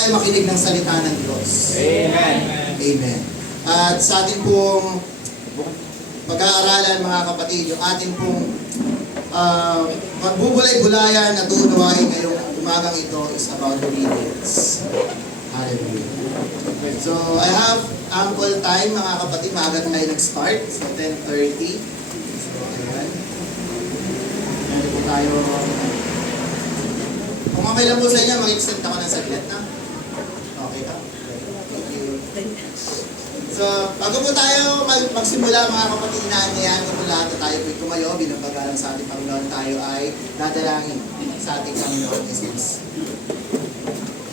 tayo makinig ng salita ng Diyos. Amen. Amen. At sa ating pong pag-aaralan mga kapatid, yung ating pong magbubulay-bulayan na tuunawain ngayong umagang ito is about obedience. Hallelujah. So, I have ample time mga kapatid. Maaga tayo nag-start. So, 10:30. So, ayan. Meron po tayo. Kung okay lang po sa inyo, mag-extend ako ng saglit na. Okay ka? Thank you. So, bago po tayo magsimula mga kapatid, inaanyayan ko po lahat na tayo po'y tumayo bilang pag-alam sa ating Panginoon. Tayo ay dadalangin sa ating Panginoon Jesus.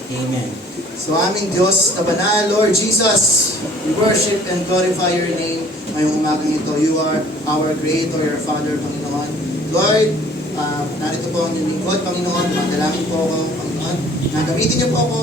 Amen. So aming Diyos na banal, Lord Jesus, we worship and glorify your name ngayong umagang ito. You are our Creator, your Father, Panginoon. Lord, narito po ang inyong lingkod, Panginoon. Magdalangin po ako, Panginoon. Nagamitin niyo po ako.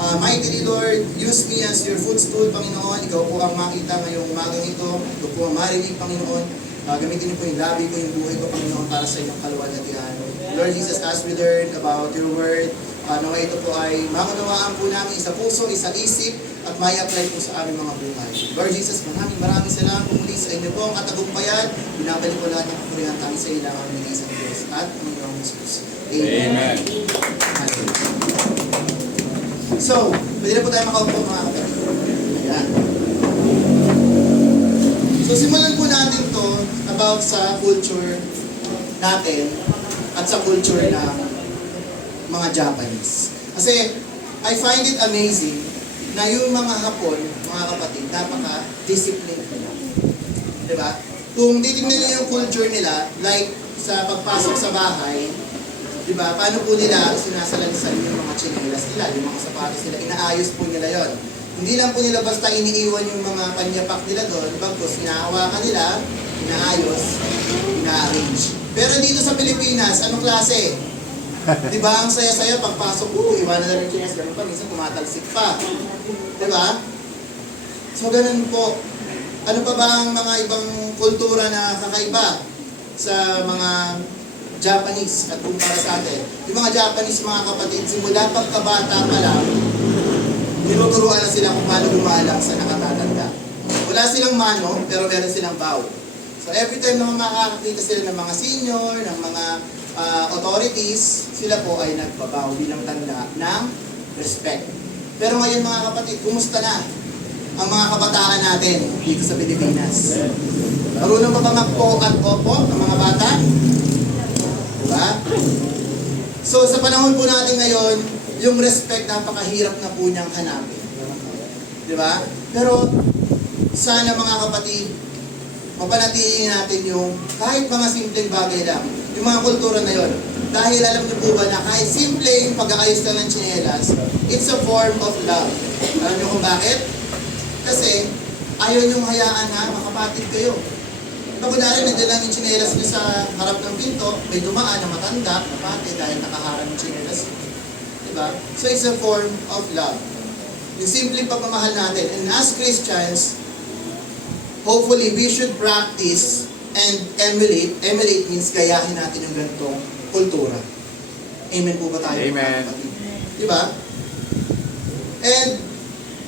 Mightily, Lord, use me as your footstool, Panginoon. Ikaw po ang makita ngayong umagang ito. Ikaw po ang marinig, Panginoon. Gamitin niyo po yung labi ko, yung buhay ko, Panginoon, para sa inyong kaluwalhatian. Lord Jesus, as we learn about your word, nawa ito po ay maunawaan po namin sa puso, sa isip, at may apply po sa aming mga buhay. Lord Jesus, maraming salamat po muli sa inyo po ang katagumpayan. Binabalik po lahat ng kapurihan kami sa ilang ng isang Diyos at Panginoong Jesus. Amen. So, pwede na po tayo makaupo mga kapatid. Ayan. So, simulan po natin to about sa culture natin at sa culture ng mga Japanese. Kasi, I find it amazing na yung mga Hapon, mga kapatid, napaka-disciplined nila. Diba? Kung titignan niyo yung culture nila, like sa pagpasok sa bahay, diba, paano po nila sinasalansan yung mga tsinelas nila, yung mga sapatos nila, inaayos po nila yon. Hindi lang po nila basta iniiwan yung mga panyapak nila doon, bagkus inahawakan nila, inaayos, ina-arrange. Pero dito sa Pilipinas, anong klase? Diba, ang saya-saya, pagpasok, iwanan na rin yung chinelas, ganun pa, minsan tumatalsik pa. Diba? So, ganun po. Ano pa ba ang mga ibang kultura na kakaiba sa mga Japanese at kumpara sa atin? Yung mga Japanese, mga kapatid, simula pagkabata pa lang, tinuturuan na sila kung paano gumalang sa nakatatanda. Wala silang mano, pero meron silang bow. So every time na makakakita sila ng mga senior, ng mga authorities, sila po ay nagbabow bilang tanda ng respect. Pero ngayon mga kapatid, kumusta na ang mga kabataan natin dito sa Pilipinas? Marunong ba mag-po at opo ang mga bata? Diba? So sa panahon po natin ngayon, yung respect napakahirap na po niyang hanapin. Diba? Pero sana mga kapatid, mapanatilihin natin yung kahit mga simpleng bagay lang, yung mga kultura na yon. Dahil alam niyo po ba na kahit simpleng pag-aayos lang ng tsinelas, it's a form of love. Alam niyo kung bakit? Kasi ayaw niyong hayaan na makapatid kayo. Kunwari, nandiyan lang yung tsinelas niyo sa harap ng pinto, may dumaan na matanda, napatid dahil nakaharap yung tsinelas niyo. Diba? So it's a form of love. Yung simpleng pagmamahal natin. And as Christians, hopefully we should practice and emulate. Emulate means gayahin natin yung ganitong kultura. Amen po ba tayo? Amen. Diba? And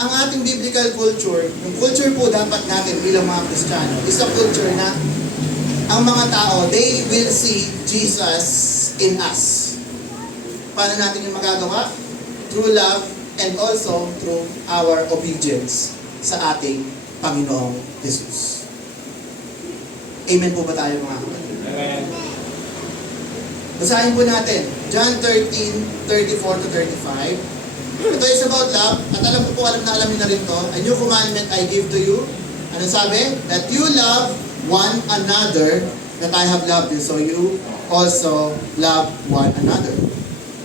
ang ating biblical culture, yung culture po dapat natin bilang mga Kristiyano, is a culture na ang mga tao, they will see Jesus in us. Paano natin yung magagawa? Through love and also through our obedience sa ating Panginoong Jesus. Amen po ba tayo mga kapatid? Amen. Basahin po natin, John 13:34-35. Ito is about love, at alam ko po, alam niyo na rin to. A new commandment I give to you. Ano sabi? That you love one another, that I have loved you, so you also love one another.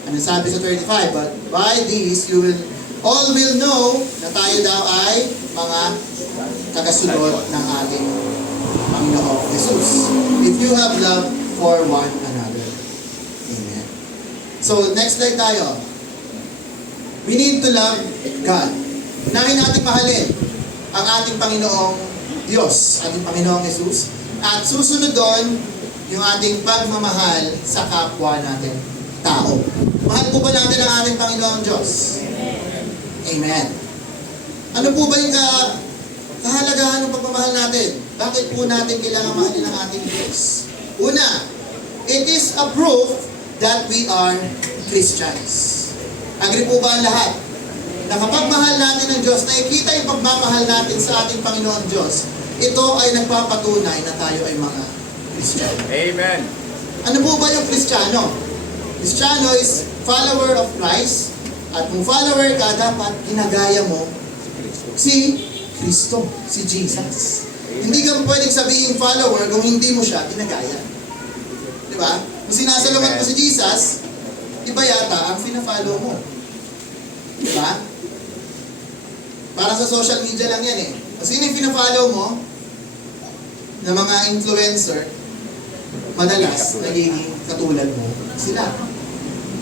Ano sabi sa 35? But by this, all will know na tayo daw ay mga tagasunod ng ating Panginoong Jesus. If you have love for one another. Amen. So, next slide tayo. We need to love God. Unahin natin mahalin ang ating Panginoong Diyos, ating Panginoong Jesus. At susunod doon, yung ating pagmamahal sa kapwa natin, tao. Mahal po ba natin ang ating Panginoong Diyos? Amen. Ano po ba yung kahalagahan ng pagmamahal natin? Bakit po natin kailangan mahalin ang ating Diyos? Una, it is a proof that we are Christians. Agree po ba ang lahat? Na kapag mahal natin ang Diyos, nakikita yung pagmamahal natin sa ating Panginoon Diyos, ito ay nagpapatunay na tayo ay mga Kristiyano. Amen. Ano po ba yung Kristiyano? Kristiyano is follower of Christ. At kung follower ka, dapat ginagaya mo si Kristo, si Jesus. Hindi ka pwedeng sabihin follower kung hindi mo siya ginagaya. Di ba? Kung sinasalamat mo si Jesus, iba yata ang fina-follow mo. Di ba? Para sa social media lang yan eh. Kasi yung fina-follow mo na mga influencer, madalas nagiging katulad mo sila.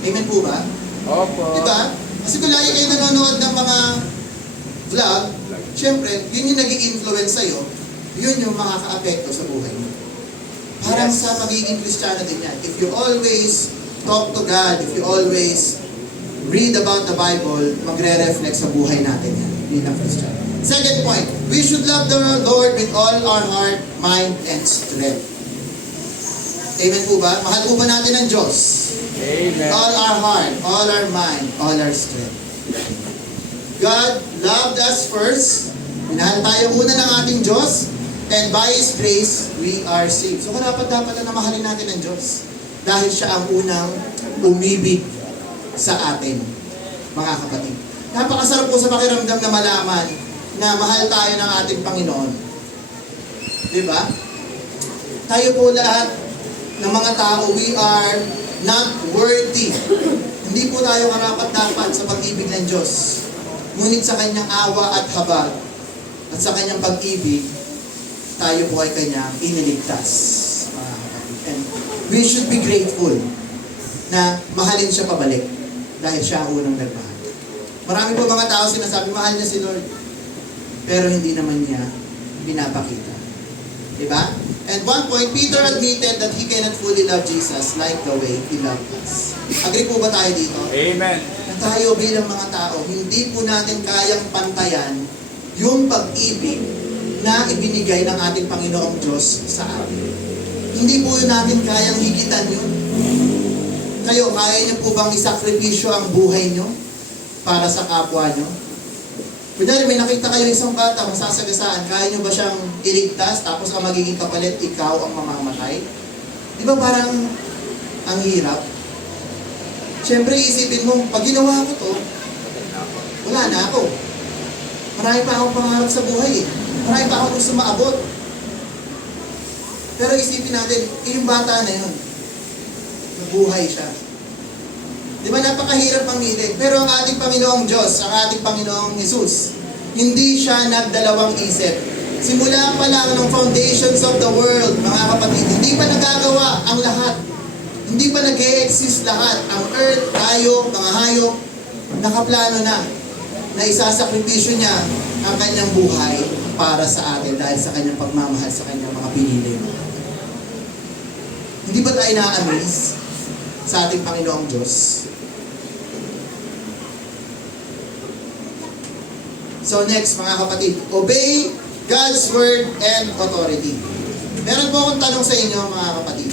Amen po ba? Opo. Diba? Kasi kung lagi kayo nanonood ng mga vlog, syempre, yun yung nag-i-influence sa'yo, yun yung makaka-apekto sa buhay mo. Parang sa magiging Kristiyano din yan. If you always talk to God, if you always read about the Bible, magre-reflect sa buhay natin yan, bilang Kristiyano. Second point, we should love the Lord with all our heart, mind, and strength. Amen po ba? Mahal po ba natin ang Diyos? Amen. All our heart, all our mind, all our strength. God loved us first. Minahal tayo una ng ating Diyos. And by His grace, we are saved. So dapat na mahalin natin ang Diyos. Dahil siya ang unang umibig sa atin, mga kapatid. Napakasarap po sa pakiramdam na malaman na mahal tayo ng ating Panginoon. Diba? Tayo po lahat ng mga tao, we are not worthy. Hindi po tayo karapat-dapat sa pag-ibig ng Diyos. Ngunit sa kanyang awa at habag at sa kanyang pag-ibig, tayo po ay kanyang iniligtas. Mga kapatid. And we should be grateful na mahalin siya pabalik dahil siya ang unang nagmahal. Marami po mga tao sinasabi, mahal niya si Lord. Pero hindi naman niya pinapakita. Diba? At one point, Peter admitted that he cannot fully love Jesus like the way He loved us. Agree po ba tayo dito? Amen. Na tayo bilang mga tao, hindi po natin kayang pantayan yung pag-ibig na ibinigay ng ating Panginoong Diyos sa atin. Hindi po natin kayang higitan yun. Kayo, kaya niyo po bang isakripisyo ang buhay niyo para sa kapwa niyo? Kunyari, may nakita kayo isang bata, masasagasaan, kaya nyo ba siyang iligtas, tapos ang magiging kapalit, ikaw ang mamamatay? Di ba parang ang hirap? Siyempre, isipin mo, pag ginawa ko to, wala na ako. Marami pa akong pangarap sa buhay eh. Marami pa akong gusto maabot. Pero isipin natin, yung bata na yun, nabuhay siya. Di ba napakahirap mamili? Pero ang ating Panginoong Diyos, ang ating Panginoong Jesus, hindi siya nagdalawang isip. Simula pa lang ng foundations of the world, mga kapatid, hindi pa nagagawa ang lahat. Hindi pa nag-e-exist lahat. Ang earth, tayo, mga hayop, nakaplano na isasakripisyo niya ang kanyang buhay para sa atin dahil sa kanyang pagmamahal sa kanyang mga pinili. Hindi ba tayo na-amaze sa ating Panginoong Diyos? So next, mga kapatid, obey God's word and authority. Meron po akong tanong sa inyo, mga kapatid.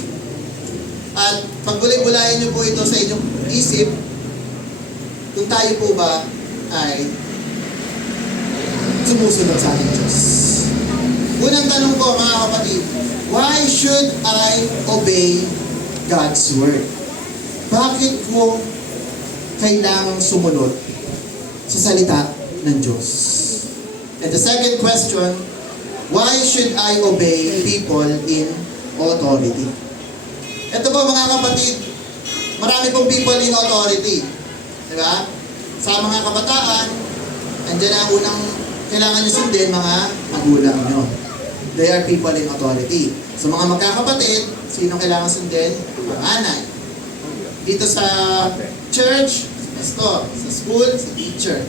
At pagbulay-bulayan niyo po ito sa inyong isip, kung tayo po ba ay sumusunod sa ating Diyos. Unang tanong ko, mga kapatid, why should I obey God's word? Bakit ko kailangang sumunod sa salita ng Diyos? And the second question, why should I obey people in authority? Ito po mga kapatid, marami pong people in authority. Diba? Sa mga kabataan, andyan ang unang kailangan nyo sundin, mga magulang nyo. They are people in authority. So mga magkakapatid, sino kailangan sundin? Mga anay. Dito sa church, sa pastor. Sa school, sa teacher.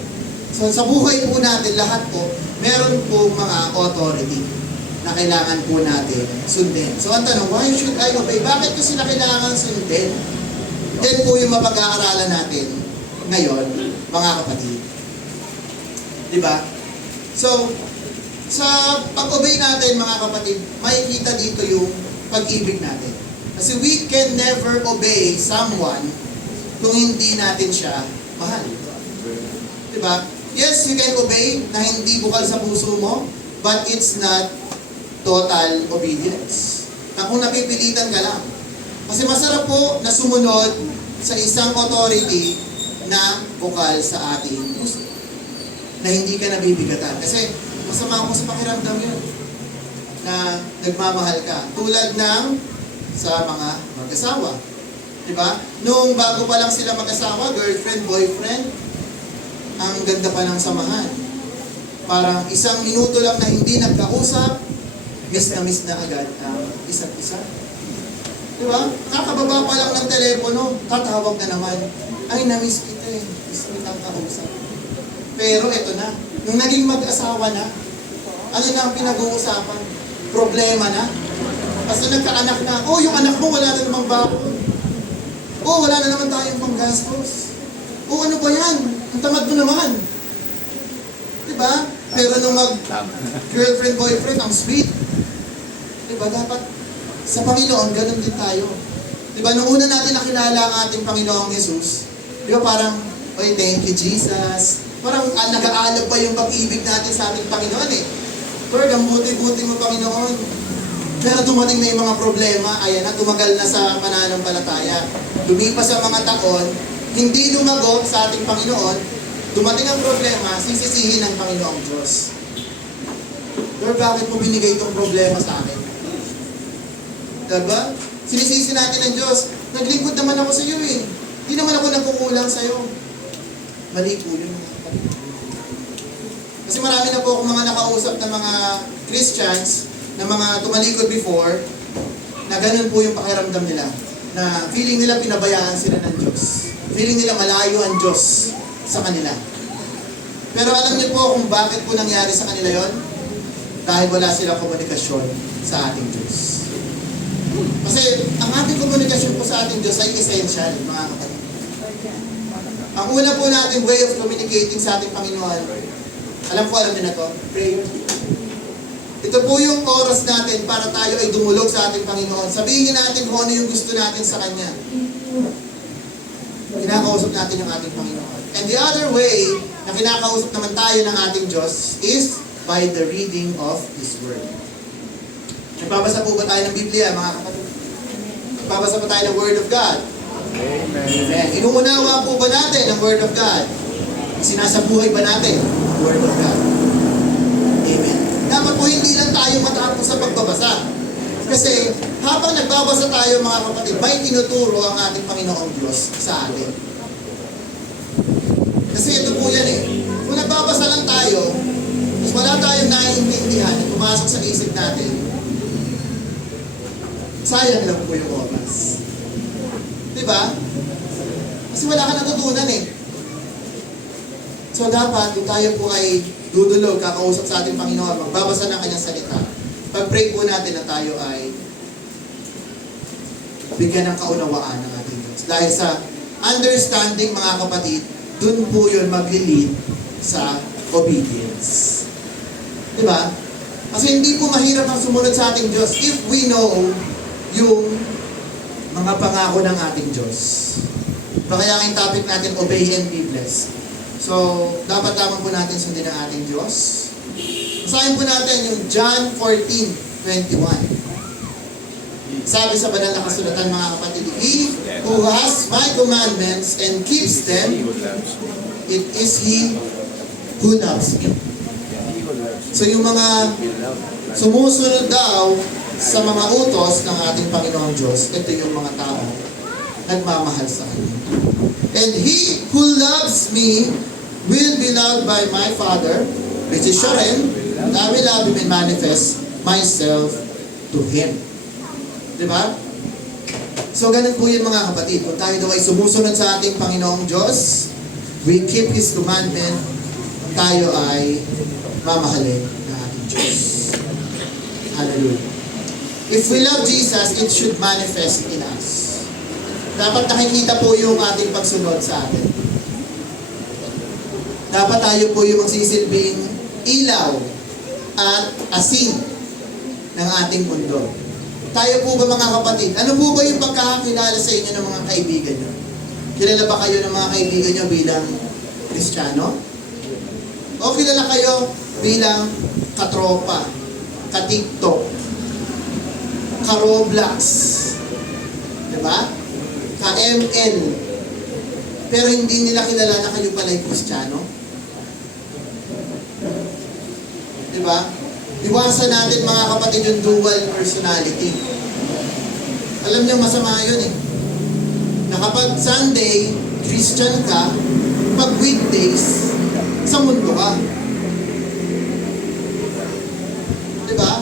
So sa buhay po natin, lahat po, meron po mga authority na kailangan po natin sundin. So ang tanong, why should I obey? Bakit ko sila kailangan sundin? Yan po yung mapag-aaralan natin ngayon, mga kapatid. Di ba? So, sa pag-obey natin mga kapatid, makikita dito yung pag-ibig natin. Kasi we can never obey someone kung hindi natin siya mahal. Di ba? Yes, you can obey na hindi bukal sa puso mo, but it's not total obedience. Na kung napipilitan ka lang. Kasi masarap po na sumunod sa isang authority na bukal sa ating puso. Na hindi ka nabibigatan. Kasi masama ko sa pakiramdam yun. Na nagmamahal ka. Tulad ng sa mga mag-asawa. Diba? Nung bago pa lang sila mag-asawa, girlfriend, boyfriend, ang ganda pa ng samahan. Parang isang minuto lang na hindi nagkausap, miss na agad ang isa't isa. Diba? Kakababa pa lang ng telepono, tatawag na naman. Ay, na-miss kita eh. Miss kitang kausap. Pero eto na, nung naging mag-asawa na, ano na ang pinag-uusapan? Problema na. Kasi nagkaanak na, oh, yung anak mo wala na namang bakon. Oh, wala na naman tayong panggastos. Oh, ano ba yan? Ang tamad mo naman. Diba? Pero nung mag-girlfriend, boyfriend, ang sweet. Diba? Dapat sa Panginoon, ganun din tayo. Diba? Nung una natin nakilala ang ating Panginoong Jesus, diba parang, oy, thank you, Jesus. Parang nag-aalab pa yung pag-ibig natin sa ating Panginoon eh. Lord, ang buti-buti mo, Panginoon. Pero dumating na yung mga problema, ayan na, tumagal na sa pananampalataya. Lumipas ang mga taon, hindi lumago sa ating Panginoon, dumating ang problema, sisisihin ng Panginoong Diyos. Lord, bakit mo binigay itong problema sa akin? Diba? Sinisisi natin ng Diyos, naglingkod naman ako sa iyo eh. Hindi naman ako nagkukulang sa iyo. Mali po yun. Kasi marami na po akong mga nakausap na mga Christians, na mga tumalikod before, na ganun po yung pakiramdam nila. Na feeling nila pinabayaan sila ng Diyos. Feeling nila malayo ang Diyos sa kanila. Pero alam niyo po kung bakit po nangyari sa kanila yon? Dahil wala silang komunikasyon sa ating Diyos. Kasi ang ating komunikasyon po sa ating Diyos ay essential, mga kapatid. Ang una po natin way of communicating sa ating Panginoon, alam niyo na to, prayer. Ito po yung oras natin para tayo ay dumulog sa ating Panginoon. Sabihin natin kung ano yung gusto natin sa Kanya. Kinakausap natin yung ating Panginoon. And the other way na kinakausap naman tayo ng ating Diyos is by the reading of His Word. Nagbabasa po ba tayo ng Biblia, mga kapatid? Nagbabasa po tayo ng Word of God. Amen. Inuunawa po ba natin ang Word of God? Sinasabuhay ba natin ang Word of God? Amen. Dapat po hindi lang tayo matapos sa pagbabasa. Kasi habang nagbabasa tayo mga kapatid, may tinuturo ang ating Panginoong Diyos sa atin. Kasi ito po yan eh. Kung nagbabasa lang tayo, mas wala tayong naiintindihan at pumasok sa isip natin, sayang lang po yung oras. Diba? Kasi wala ka natutunan eh. So dapat, kung tayo po ay dudulog, kakausap sa ating Panginoon, magbabasa ng Kanyang salita, pag-pray po natin na tayo ay bigyan ng kaunawaan ng ating Diyos. Dahil sa understanding, mga kapatid, dun po yun mag-lead sa obedience. Diba? Kasi hindi po mahirap ang sumunod sa ating Diyos if we know yung mga pangako ng ating Diyos. Kaya ang topic natin, obey and be blessed. So, dapat lamang po natin sundin ang ating Diyos. Basahin po natin yung John 14:21. Sabi sa banal na kasulatan, mga kapatid, He who has my commandments and keeps them, it is He who loves me. So yung mga sumusunod daw sa mga utos ng ating Panginoong Diyos, ito yung mga tao nagmamahal sa Kanya. And He who loves me will be loved by my Father, which is sure, and I will love Him and manifest myself to Him. Diba? So, ganun po yun mga kapatid. Kung tayo daw ay sumusunod sa ating Panginoong Diyos, we keep His commandment, tayo ay mamahalin ng ating Diyos. Hallelujah. If we love Jesus, it should manifest in us. Dapat nakikita po yung ating pagsunod sa atin. Dapat tayo po yung magsisilbing ilaw at asin ng ating mundo. Tayo po ba mga kapatid? Ano po ba yung pagkakakilala sa inyo ng mga kaibigan nyo? Kilala ba kayo ng mga kaibigan nyo bilang Kristiyano? O kilala kayo bilang katropa, ka-TikTok, ka-Roblox, diba? Ka-ML. Pero hindi nila kilala na kayo pala yung Kristiyano? Diba? Iwasan natin mga kapatid yung dual personality. Alam niyo masama yun eh. Na kapag Sunday, Christian ka, pag weekdays, sa mundo ka. Diba?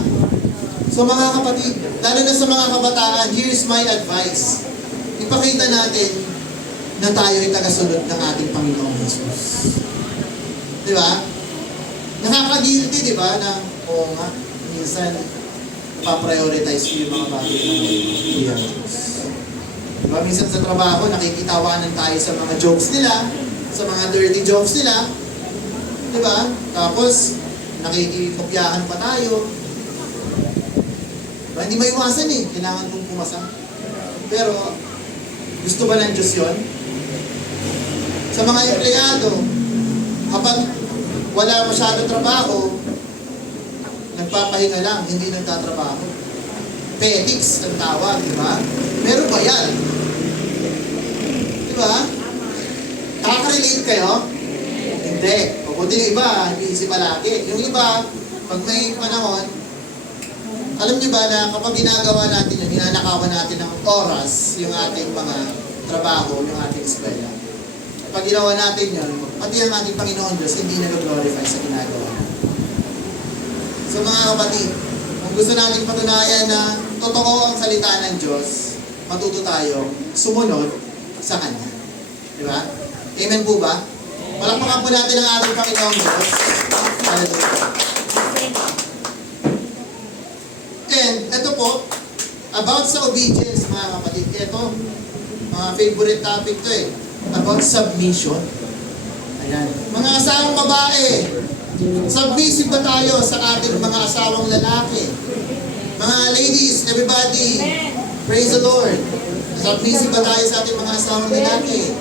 So mga kapatid, lalo na sa mga kabataan, here's my advice. Ipakita natin na tayo ay tagasunod ng ating Panginoong Jesus. Diba? Nakaka-guilty, diba, na oo nga, minsan paprioritize ko yung mga bagay ng Kuya Jesus. Diba, minsan sa trabaho, nakikitawanan tayo sa mga jokes nila, sa mga dirty jokes nila. Diba? Tapos, nakikipopyahan pa tayo. Diba? Hindi maiwasan eh. Kailangan kong pumasa. Pero, gusto ba ng Diyos yun? Sa mga empleyado, kapag wala masyado trabaho, nagpapahinga lang, hindi nagtatrabaho. Petics ang tawag, di ba? Meron ba yan? Di ba? Nakaka-relate kayo? Hindi. Kundi yung iba, hindi si palagi. Yung iba, pag may panahon, alam niyo ba na kapag ginagawa natin yun, hinanakawan natin ng oras yung ating mga trabaho, yung ating eskwela. Pag ginawa natin yun, pati ang ating Panginoon Diyos, hindi nag-glorify sa ginagawa natin. So mga kapatid, kung gusto natin patunayan na totoo ang salita ng Diyos, matuto tayo sumunod sa Kanya. Di ba? Amen po ba? Palakpakan po natin ang ating Panginoon Diyos. Hallelujah. And ito po, about sa obedience mga kapatid. Ito, mga favorite topic to eh. About submission. Ayan. Mga asawang babae, submissive ba tayo sa ating mga asawang lalaki? Mga ladies, everybody, praise the Lord. Submissive ba tayo sa ating mga asawang lalaki?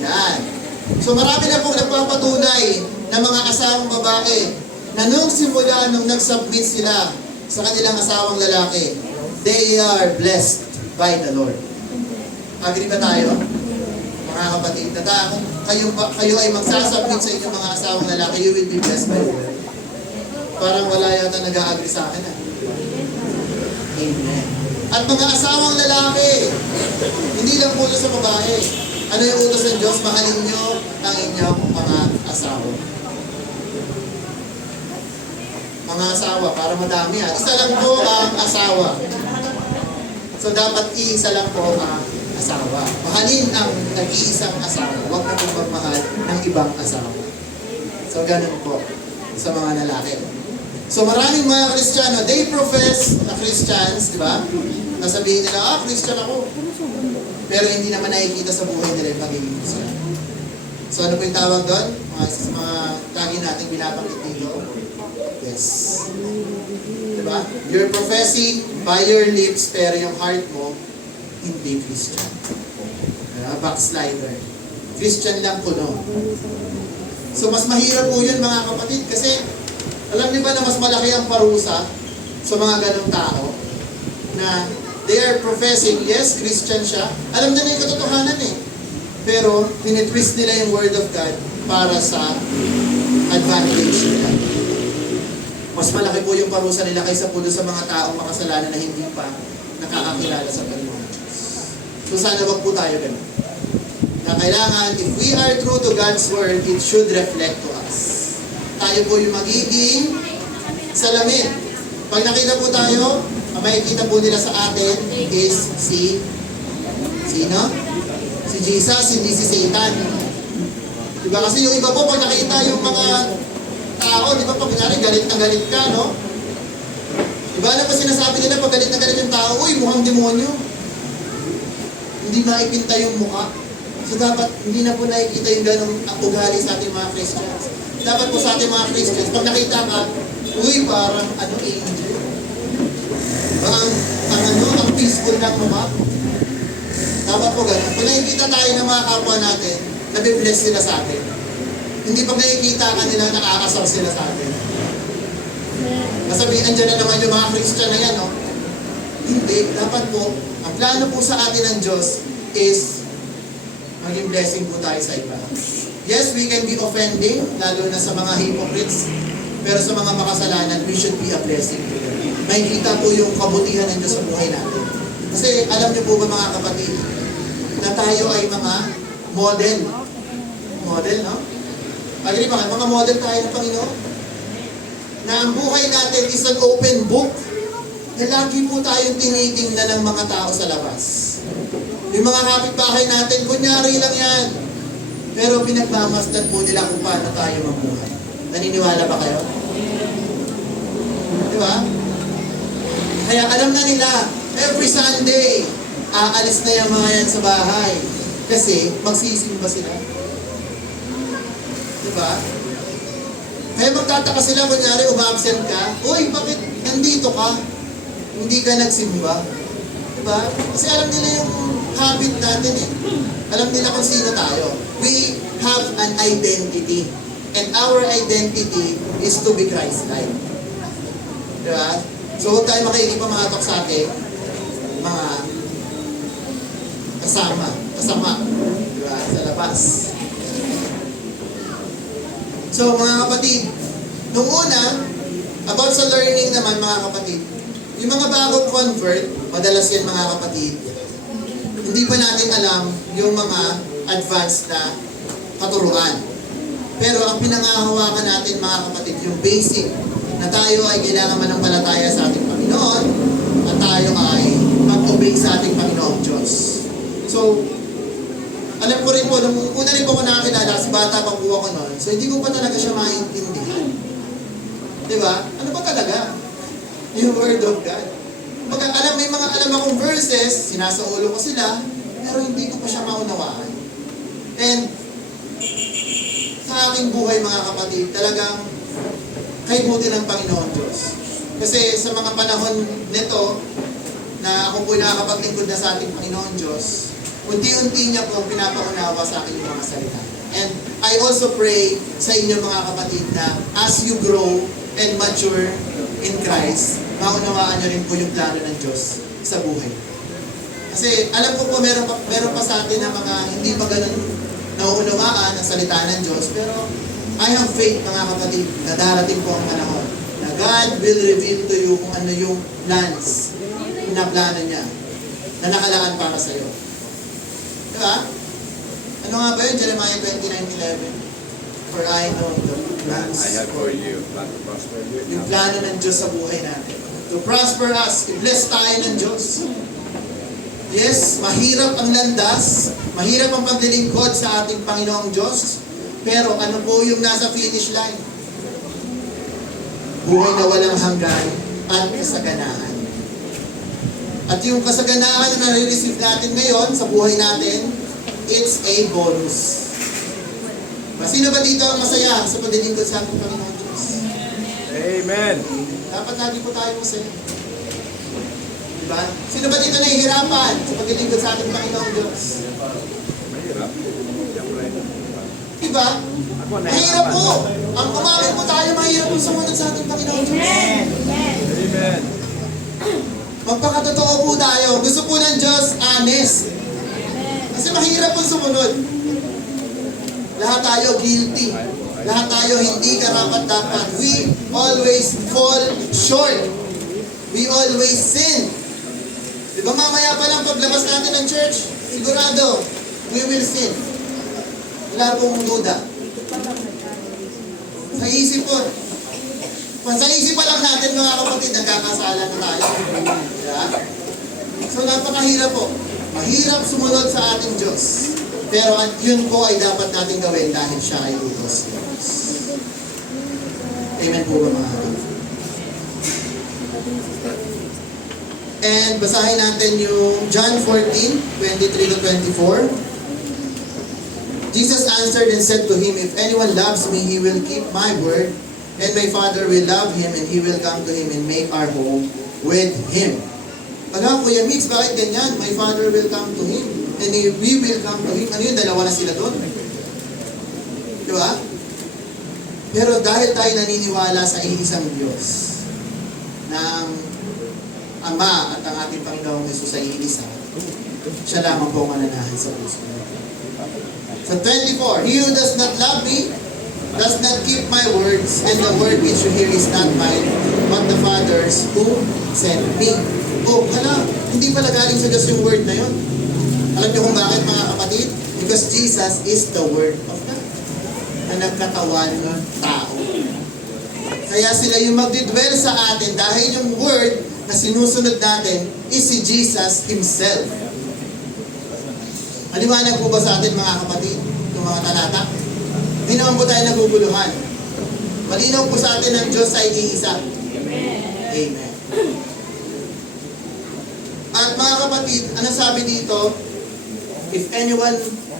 Ayan. So marami na pong nagpapatunay na mga asawang babae na nung simula, nung nag-submit sila sa kanilang asawang lalaki, they are blessed by the Lord. Agree ba tayo? Mga kapatid, na kung kayo ay magsasubmit sa inyong mga asawang lalaki, you will be blessed by the Lord. Parang wala yata nag-a-agree sa akin. Amen. At mga asawang lalaki, hindi lang utos sa babae. Ano yung utos ng Diyos? Mahalin nyo ang inyong mga asawa. Mga asawa, para madami ha. Isa lang po ang asawa. So dapat iisa lang po ang asawa. Mahalin ang nag-iisang asawa. Huwag na pong magmahal ng ibang asawa. So ganun po sa mga lalaki. So maraming mga Kristiyano, they profess na Christians, di ba? Nasabihin nila, Christian ako. Pero hindi naman nakikita sa buhay nila yung pagiging Christian. So ano po yung tawag doon? Mga lagi natin binabanggit dito. Yes. Diba? You're professing by your lips, pero yung heart mo, hindi Christian. Diba? Backslider. Christian lang kuno. So mas mahirap po yun mga kapatid, kasi alam niyo ba na mas malaki ang parusa sa mga ganong tao na they are professing, yes, Christian siya. Alam na yung katotohanan eh. Pero, tinitwist nila yung Word of God para sa advantage nila. Mas malaki po yung parusa nila kaysa po sa mga taong makasalanan na hindi pa nakakakilala sa Panginoon Diyos. So sana wag po tayo ganun. Na kailangan, if we are true to God's Word, it should reflect to us. Tayo po yung magiging salamin. Pag nakita po tayo, ang makikita po nila sa atin is sino? Si Jesus, hindi si Satan. Diba? Kasi yung iba po, pag nakita yung mga tao, di ba, pag kunyari, galit na galit ka, no? Diba, ano pa sinasabi nila, pag galit na galit yung tao, uy, mukhang demonyo. Hindi maipinta yung mukha. So dapat hindi na po nakikita yung ganong ugali sa ating mga Christians. Dapat po sa ating mga Christians, pag nakita ka, uy, parang angel. Ang peaceful ng mukha. Dapat po gano'n. Kung nakikita tayo ng mga kapwa natin, nabibless sila sa atin. Hindi pag nakikita ka nila, nakakasar sila sa atin. Masabihan dyan na naman yung mga Christian na yan, no? Hindi. Dapat po, ang plano po sa atin ng Diyos is maging blessing po tayo sa iba. Yes, we can be offending, lalo na sa mga hypocrites, pero sa mga makasalanan, we should be a blessing to them. May kita po yung kabutihan ng Diyos sa buhay natin. Kasi alam niyo po ba mga kapatid, na tayo ay mga model. Model, no? Agree ba? Mga model tayo ng Panginoon. Na ang buhay natin is an open book. Na lagi po tayong tinitingnan ng mga tao sa labas. Yung mga kapitbahay natin, kunyari lang yan. Pero pinagmamasdan po nila kung paano tayo mabuhay. Naniniwala ba kayo? Di ba? Kaya alam na nila, every Sunday, aalis na yung mga yan sa bahay. Kasi magsisimba sila. Di ba? Kaya magtataka sila, kunyari, umabsent ka. Uy, bakit nandito ka? Hindi ka nagsimba. Di ba? Kasi alam nila yung habit natin eh. Alam nila kung sino tayo. We have an identity. And our identity is to be Christ-like. Di ba? So huwag tayo makikipamatok sa atin, mga kasama. Di ba? Sa labas. So mga kapatid, nung una, about sa learning naman mga kapatid, yung mga bagong convert, madalas yan mga kapatid, hindi pa natin alam yung mga advanced na katuruan. Pero ang pinangahawakan natin mga kapatid, yung basic, na tayo ay kailangan manampalataya sa ating Panginoon, at tayo ay mag-obey sa ating Panginoong Diyos. So, alam ko rin po, nung una rin po ko nakakilala, kasi bata pa po ako noon, so hindi ko pa talaga siya maintindihan. Diba? Ano ba talaga? Yung Word of God. May mga alam akong verses, sinasaulo ko sila, pero hindi ko pa siya maunawaan. And, sa aking buhay mga kapatid, talagang kay buti ng Panginoon Diyos. Kasi sa mga panahon nito, na ako po nakakapaglingkod na sa ating Panginoon Diyos, unti-unti niya po pinapaunawa sa akin yung mga salita. And I also pray sa inyo mga kapatid na as you grow and mature in Christ, maunawaan niyo rin po yung plano ng Diyos sa buhay. Kasi alam ko po meron pa sa atin na mga hindi pa ganun nauunawaan ang salita ng Diyos, pero I have faith mga kapatid na darating po ang panahon na God will reveal to you kung ano yung plans na plano niya na nakalaan para sa iyo. Diba? Ano nga ba yun? Jeremiah 29:11. For I know the plans I have for you, plan to prosper you. yung plano ng Diyos sa buhay natin. To prosper us, i-bless tayo ng Diyos. Yes, mahirap ang landas, mahirap ang paglilingkod sa ating Panginoong Diyos, pero ano po yung nasa finish line? Buhay na walang hanggan at kasaganahan. At yung kasaganahan na nare-receive natin ngayon sa buhay natin, it's a bonus. Sino ba dito ang masaya sa paglilingkod sa ating Panginoong Diyos? Amen. Dapat lagi po tayo masaya. Diba? Sino ba dito nahihirapan sa paglilingkod sa ating Panginoong Diyos? Mahirap. Diba? Ako Mahirap po. Ang umamin po tayo, mahirap po sumunod sa ating Panginoong Diyos. Amen. Magpakatotoo po tayo. Gusto po ng Diyos, honest. Kasi mahirap po sumunod. Lahat tayo guilty. Lahat tayo hindi karapat-dapat. We always fall short. We always sin. Diba mamaya pa lang paglabas natin ng church, sigurado, we will sin. Wala pong duda. Sa isip po. Sa isip pa lang natin mga kapatid, nagkakasala na tayo. Diba? So napakahirap po. Mahirap sumunod sa ating Diyos. Pero yun po ay dapat natin gawin dahil siya ay utos ni Diyos. Amen po ba mga kapatid? And basahin natin yung John 14:23-24. Jesus answered and said to him, "If anyone loves me, he will keep my word, and my Father will love him, and he will come to him and make our home with him." Ala, Kuya Mix, bakit ganyan? My Father will come to him, and we will come to him. Ano yun? Dalawa na sila doon. Di ba? Pero dahil tayo naniniwala sa iisang Diyos, ng Ama at ang ating Panginoong Jesus ay iisa, siya lamang po ang mananahan sa puso. So 24, "He who does not love me does not keep my words, and the word which you hear is not mine, but the Father's who sent me." Oh, hala, hindi pala galing sa Diyos yung word na yun. Alam niyo kung bakit, mga kapatid? Because Jesus is the Word of God na nagkatawan ng tao. Kaya sila yung magdidwell sa atin dahil yung word na sinusunod natin is si Jesus Himself. Maliwanag po ba sa atin, mga kapatid, itong mga talata? Hindi naman po tayo naguguluhan. Malinaw po sa atin ang Diyos ay iisa. Amen. At mga kapatid, ano sabi dito? "If anyone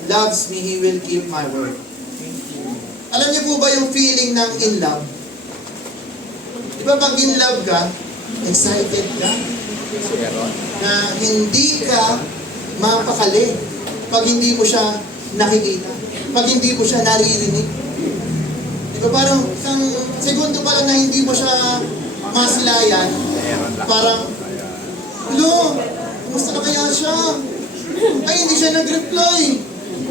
loves me, he will keep my word." Alam niyo po ba yung feeling ng in love? Di ba pag in love ka, excited ka? Na hindi ka mapakali pag hindi mo siya nakikita, pag hindi mo siya naririnig. Di ba parang isang segundo pa lang na hindi mo siya masilayan, parang, "Lo, kumusta na kaya siya? Ay, hindi siya nag-reply.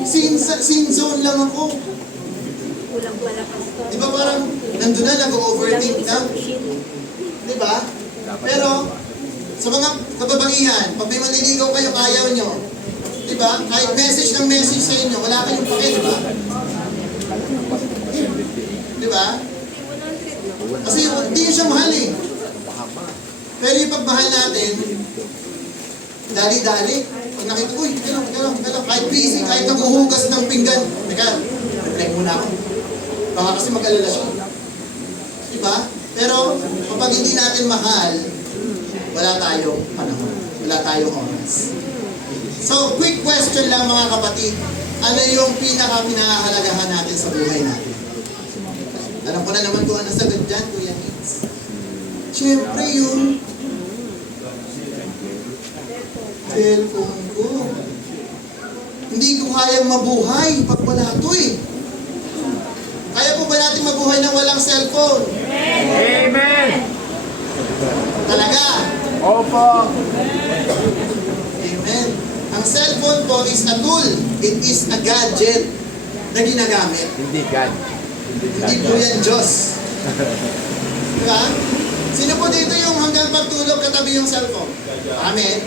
Sin zone lang ako." Kulang pala, Pastor. Di ba parang nandun na, nag-overthink na? Di ba? Pero, sa mga kababaihan, pag may manliligaw kayo, ayaw nyo. Di ba? Kahit message ng message sa inyo, wala kayong pake, di ba? Di ba? Kasi hindi siya mahal eh. Pero yung pagmahal natin, dali-dali. Pag nakita, uy, gano'n. Kahit busy, kahit naghuhugas ng pinggan. Teka, reply muna ako. Baka kasi mag-alala siya. Diba? Pero, kapag hindi natin mahal, wala tayong panahon. Wala tayong oras. So, quick question lang, mga kapatid. Ano yung pinaka-pinahahalagahan natin sa buhay natin? Alam ko na naman kung ano sagot dyan, Kuya Nitz. Siyempre yung cellphone ko. Hindi ko kayang mabuhay pag wala to eh. Kaya po ba natin mabuhay nang walang cellphone? Amen! Talaga? Opo! Amen. Ang cellphone po is a tool. It is a gadget na ginagamit. Hindi God. Hindi po yan Diyos. Diba? Sino po dito yung hanggang pagtulog katabi yung cellphone? Amen.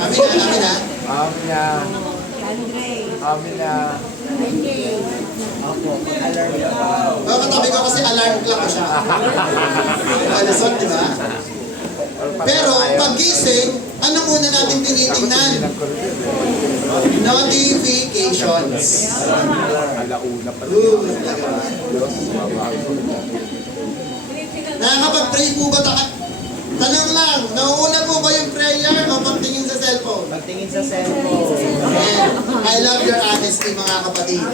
Amen na, amen na. Amen na. Andre. Amen na. O, katabi ko kasi alarm clock ko siya. Palusot, di ba? Pero paggising, ano muna natin tinitingnan? Notifications. Alauna pa Talaga ba? Diyos. Nakakapag-pray po ba tayo? Tanong lang, nauuna po ba yung prayer o pagtingin sa cellphone? Pagtingin sa cellphone. Amen. I love your honesty, mga kapatid.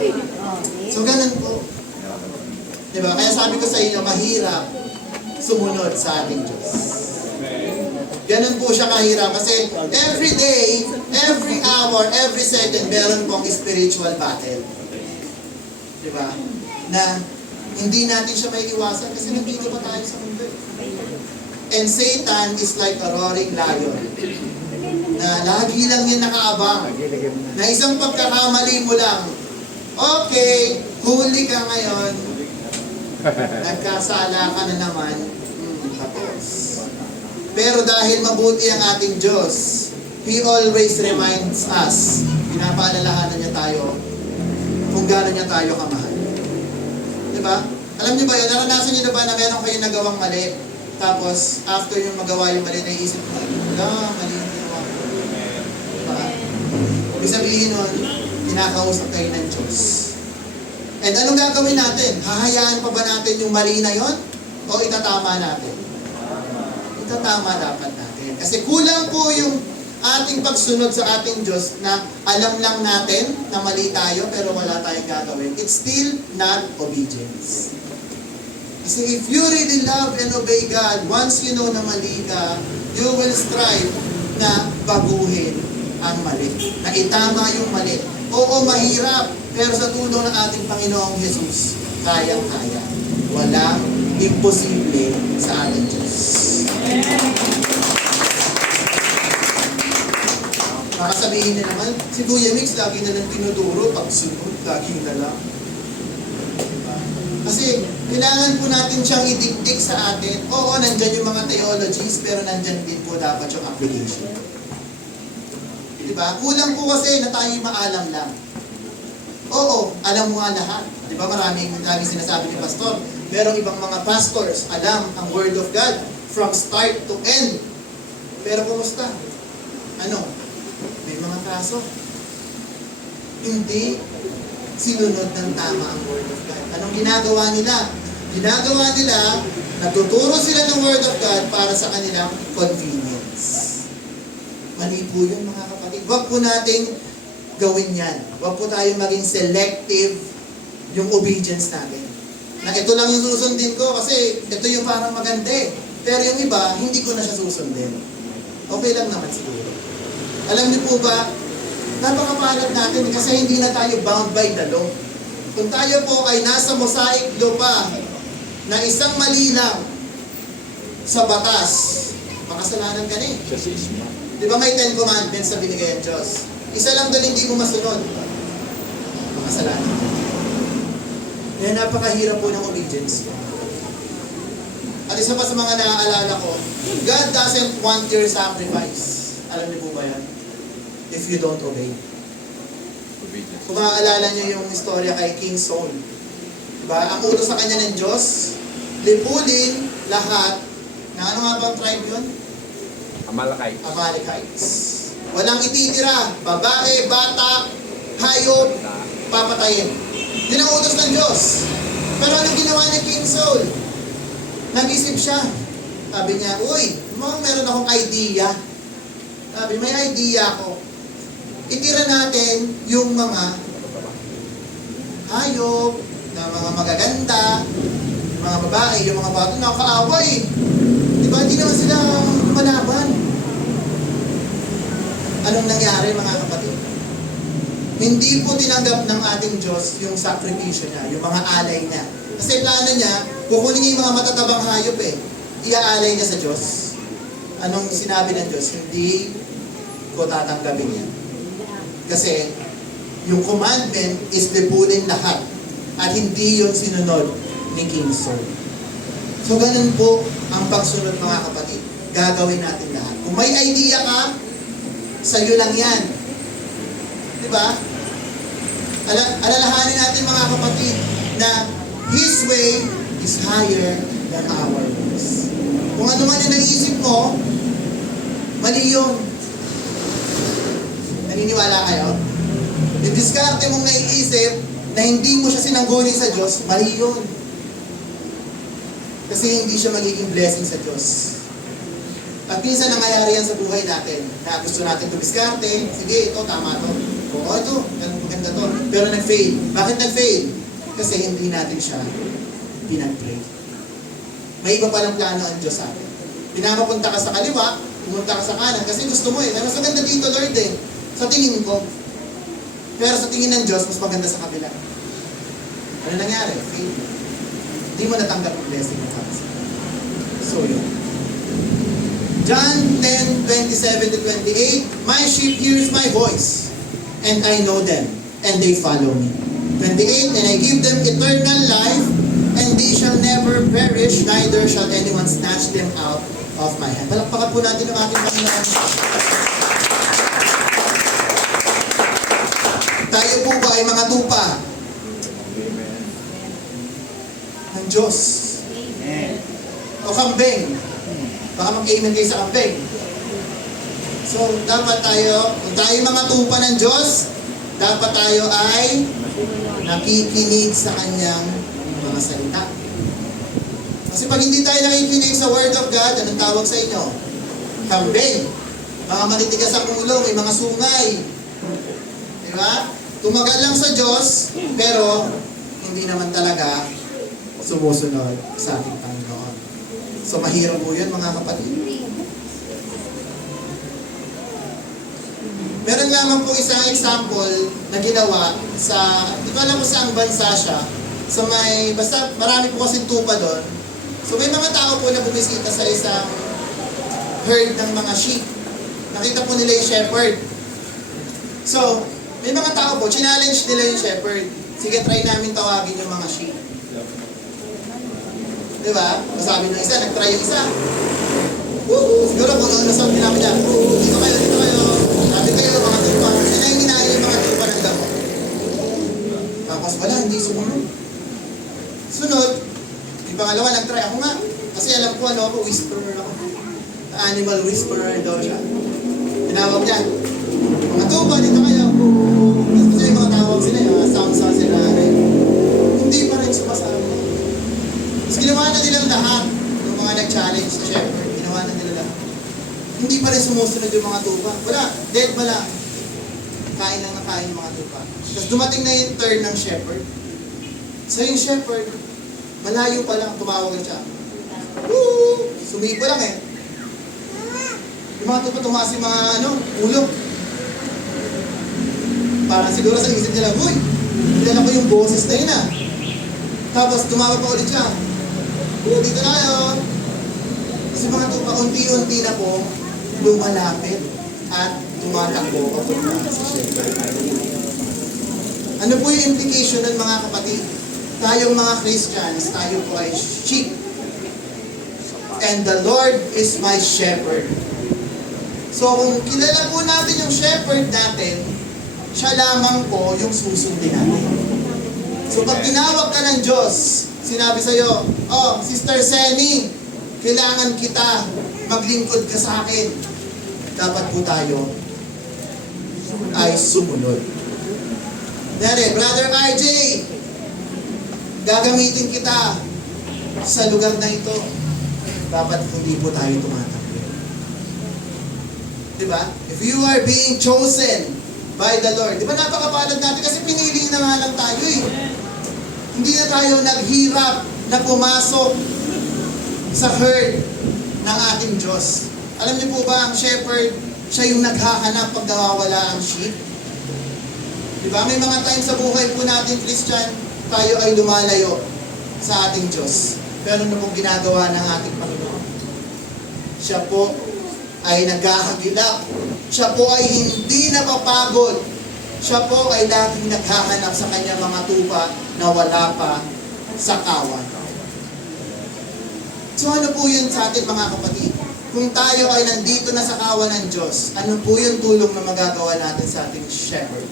So, ganun po. Diba? Kaya sabi ko sa inyo, mahirap sumunod sa ating Diyos. Ganun po siya kahirap. Kasi every day, every hour, every second, meron pong spiritual battle. Diba? Na hindi natin siya may iwasan kasi nandito pa tayo sa mundo. And Satan is like a roaring lion na lagi lang yan nakaabang. Na isang pagkakamali mo lang, okay, huli ka ngayon, nagkasala ka na naman, tapos. Pero dahil mabuti ang ating Diyos, He always reminds us, pinapaalalahanan niya tayo kung gaano niya tayo kamahal. Diba? Alam niyo ba yun? Naranasan niyo na ba na meron kayong nagawang mali? Tapos, after yung magawa yung mali, naisip mo, mali yung ginawa ko. Diba? Ibig sabihin nun, kinakausap kayo ng Diyos. And anong gagawin natin? Hahayaan pa ba natin yung mali na yon? O itatama natin? Itatama dapat natin. Kasi kulang po yung ating pagsunod sa ating Diyos na alam lang natin na mali tayo pero wala tayong gagawin, it's still not obedience. Kasi if you really love and obey God, once you know na mali ka, you will strive na baguhin ang mali. Na itama yung mali. Oo, mahirap. Pero sa tulong ng ating Panginoong Jesus, kayang-kaya. Walang imposible sa ating Diyos. Baka sabihin niya naman, si Kuya Mix lagi na lang tinuturo, pagsunod, lagi na lang. Kasi kailangan po natin siyang idikdik sa atin. Oo, nandyan yung mga theologies, pero nandyan din po dapat yung application. Diba? Kulang po kasi na tayo maalam lang. Oo, alam mo nga lahat. Diba? Maraming sinasabi ni Pastor. Merong ibang mga pastors, alam ang Word of God from start to end. Pero kumusta? Ano? May mga kaso. Hindi sinunod ng tama ang Word of God. Anong ginagawa nila? Ginagawa nila, natuturo sila ng Word of God para sa kanilang convenience. Mali po yun, mga kapatid. Huwag po nating gawin yan. Huwag po tayo maging selective yung obedience natin. Na ito lang yung susundin ko kasi ito yung parang maganda eh. Pero yung iba, hindi ko na siya susundin. Okay lang naman siguro. Alam niyo po ba, napakapalad natin kasi hindi na tayo bound by the law. Kung tayo po ay nasa mosaic law pa na isang mali lang sa batas, makasalanan ka na eh. Siya si Isma. Di ba may 10 commandments na binigay ang Diyos? Isa lang doon hindi mo masunod. Makasalanan ka. Kaya napakahirap po ng obedience. At isa pa sa mga naaalala ko, God doesn't want your sacrifice. Alam niyo po ba yan? If you don't obey. Obedience. Kung maaalala niyo yung istorya kay King Saul. Diba? Ang utos sa kanya ng Diyos, lipulin lahat na ano nga bang tribe yun? Amalekite. Amalekites. Walang ititira. Babae, bata, hayop, papatayin. Yun ang utos ng Diyos. Pero anong ginawa ni King Saul? Nag-isip siya. Sabi niya, uy, meron akong idea. Sabi, may idea ako. Itira natin yung mga hayop, na mga magaganda, yung mga babae, yung mga bata, nakakaawa eh. Diba, hindi naman sila lumalaban. Anong nangyari mga kapatid? Hindi po tinanggap ng ating Diyos yung sakripisyo niya, yung mga alay niya. Kasi plano niya, kukunin niya yung mga matatabang hayop eh. Iaalay niya sa Diyos. Anong sinabi ng Diyos? Hindi ko tatanggapin yan. Kasi yung commandment is lipulin lahat. At hindi yun sinunod ni King Saul. So ganun po ang pagsunod mga kapatid. Gagawin natin lahat. Kung may idea ka, sa'yo lang yan. Diba? Alalahanin natin mga kapatid na His way is higher than our ways. Kung ano man yung naisip mo, mali yun. Naniniwala kayo? Yung diskarte mong naiisip na hindi mo siya sinangguni sa Diyos, mali yun. Kasi hindi siya magiging blessing sa Diyos. At minsan nangyayari yan sa buhay natin, na gusto natin tumiskarte, sige, ito, tama to. Oo, ito, maganda to. Pero nag-fail. Bakit nag-fail? Kasi hindi natin siya pinag-pray. May iba palang plano ang Diyos sa atin. Pinapapunta ka sa kaliwa, pumunta ka sa kanan, kasi gusto mo eh. Mas maganda dito, Lord eh. Sa tingin ko. Pero sa tingin ng Diyos, mas maganda sa kabila. Ano nangyari? Fail. Hindi mo natanggap ang blessing ng Panginoon. So yun. John 10:27-28, my sheep hears my voice, and I know them, and they follow me. 28, and I give them eternal life, and they shall never perish, neither shall anyone snatch them out of my hand. Palakpakan po natin ang ating Panginoon. Tayo po ba ay mga tupa ng Diyos? O kambing? Baka mag-amen kayo sa kambing. So, dapat tayo, kung tayo mga tupa ng Diyos, dapat tayo ay nakikinig sa Kanyang mga salita. Kasi pag hindi tayo nakikinig sa Word of God, anong tawag sa inyo? Kambing. Mga matitigas sa ulo, may mga sungay. Di ba? Tumagal lang sa Diyos, pero hindi naman talaga sumusunod sa ating Panginoon. So mahirap po yun mga kapatid. Meron lamang po isang example na ginawa sa, di ko alam kung saang bansa siya. So basta marami po kasing tupa doon. So may mga tao po na bumisita sa isang herd ng mga sheep. Nakita po nila yung shepherd. So, may mga tao po, challenge nila yung shepherd. Sige, try namin tawagin yung mga sheep. Di ba? Masabi ng isa, nag-try yung isa. Woo! Siguro kung nasabi namin niya, dito kayo, dito kayo. Sabi kayo, mga tupa. Sila yung minayo yung mga tupa ng damo. Tapos wala, hindi sumunod. Sunod, yung pangalawa, nag-try ako nga. Kasi alam ko, whisperer ako. Animal whisperer daw siya. Tinawag niya, mga tupa, dito kayo. Kasi may mga tawag sila, yung sound sila. Hindi pa rin sumasabi. Tapos ginawa na nilang lahat yung mga nag-challenge sa shepherd. Ginawa na nila lahat. Hindi pa rin sumusunod yung mga tupa. Wala, dead ba lang. Kain lang na kain yung mga tupa. Tapos dumating na yung turn ng shepherd. So yung shepherd, malayo pa lang, tumawag na siya. Woo! Sumipo lang eh. Yung mga tupa tumaas yung mga ulo. Parang siguro sa isip nila, uy, kilala ko yung boses na yun ah. Tapos tumawag pa ulit siya. Dito na kayo. Kasi mga tupa, unti-unti na po lumalapit at tumatakbo papunta sa shepherd. Ano po yung implication ng mga kapatid? Tayong mga Christians, tayo po ay sheep. And the Lord is my shepherd. So kung kilala po natin yung shepherd natin, siya lamang po yung susundin natin. So pag tinawag ka ng Diyos, sinabi sa'yo, oh, Sister Senny, kailangan kita, maglingkod ka sa akin. Dapat po tayo ay sumunod. Dere, Brother RJ, gagamitin kita sa lugar na ito. Dapat hindi po tayo tumatakbo. Diba? If you are being chosen by the Lord, diba napakapalad natin kasi pinili na nga lang tayo eh. Hindi na tayo naghirap na pumasok sa herd ng ating Diyos. Alam niyo po ba, ang shepherd, siya yung naghahanap pag nawawala ang sheep? Diba? May mga time sa buhay po natin, Christian, tayo ay lumalayo sa ating Diyos. Pero ano pong ginagawa ng ating Panginoon? Siya po ay naghahagilap. Siya po ay hindi napapagod. Siya po ay laging naghahanap sa kanyang mga tupa na wala pa sa kawan. So ano po yun sa atin mga kapatid? Kung tayo ay nandito na sa kawan ng Diyos, ano po yung tulong na magagawa natin sa ating shepherd?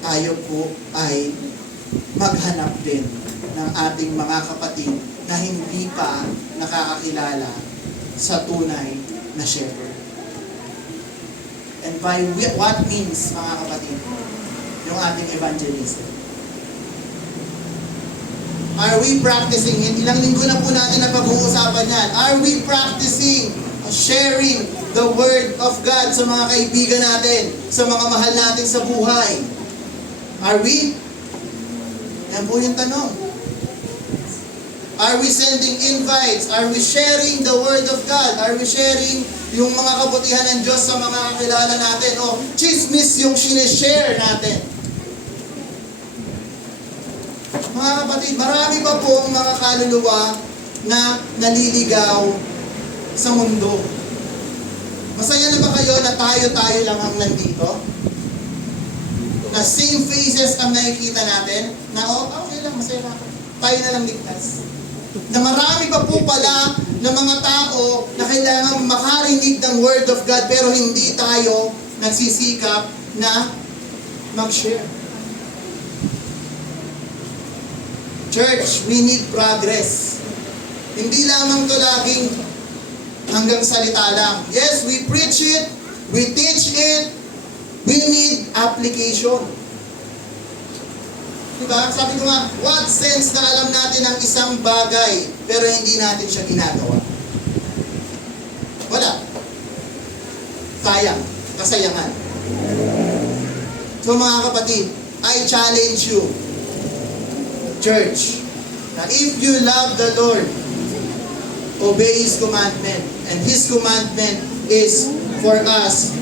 Tayo po ay maghanap din ng ating mga kapatid na hindi pa nakakakilala sa tunay na shepherd. And by what means, mga kapatid? Yung ating evangelism. Are we practicing it? Ilang linggo na po natin na pag-uusapan yan. Are we practicing sharing the Word of God sa mga kaibigan natin, sa mga mahal natin sa buhay? Are we? Yan po yung tanong. Are we sending invites? Are we sharing the Word of God? Are we sharing yung mga kabutihan ng Diyos sa mga kakilala natin? O chismis yung sinishare natin? Mga kapatid, marami pa pong mga kaluluwa na naliligaw sa mundo. Masaya na ba kayo na tayo-tayo lang ang nandito? Na same faces ang nakikita natin? Na okay lang, masaya na ako. Tayo na lang ligtas. Na marami pa po pala ng mga tao na kailangan makarinig ng Word of God pero hindi tayo nagsisikap na mag-share. Church, we need progress. Hindi lamang to laging hanggang salita lang. Yes, we preach it, we teach it, we need application. Diba? Sabi ko nga, what sense na alam natin ang isang bagay pero hindi natin siya ginagawa? Wala. kalayaan, kasayangan. So mga kapatid, I challenge you, church, na if you love the Lord, obey His commandment. And His commandment is for us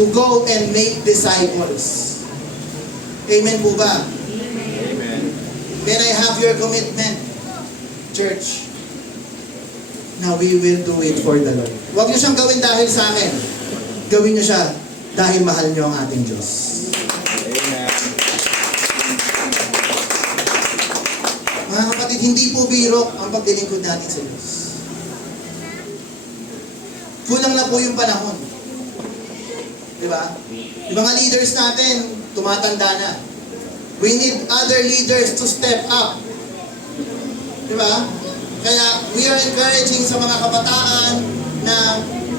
to go and make disciples. Amen po ba? Amen. Then I have your commitment, church. Now we will do it for the Lord. Huwag niyo siyang gawin dahil sa akin. Gawin niyo siya dahil mahal niyo ang ating Diyos. Amen. Mga kapatid, hindi po biro ang paglilingkod natin sa Diyos. Kulang na po yung panahon. Di ba? Yung mga leaders natin, tumatanda na. We need other leaders to step up. Di ba? Kaya we are encouraging sa mga kabataan na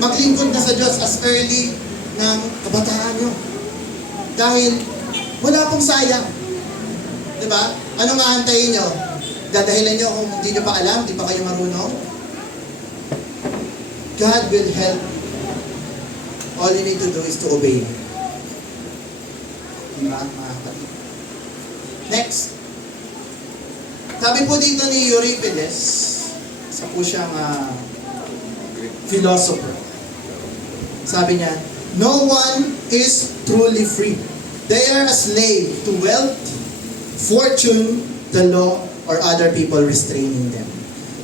maglingkod na sa Diyos as early ng kabataan nyo. Dahil wala pong sayang. Di ba? Anong aantayin nyo? Dadahilan nyo kung hindi nyo pa alam, hindi pa kayo marunong? God will help you. All you need to do is to obey Him. Diba, mga kapatid? Next. Sabi po dito ni Euripides, isa po siyang philosopher. Sabi niya, no one is truly free. They are a slave to wealth, fortune, the law, or other people restraining them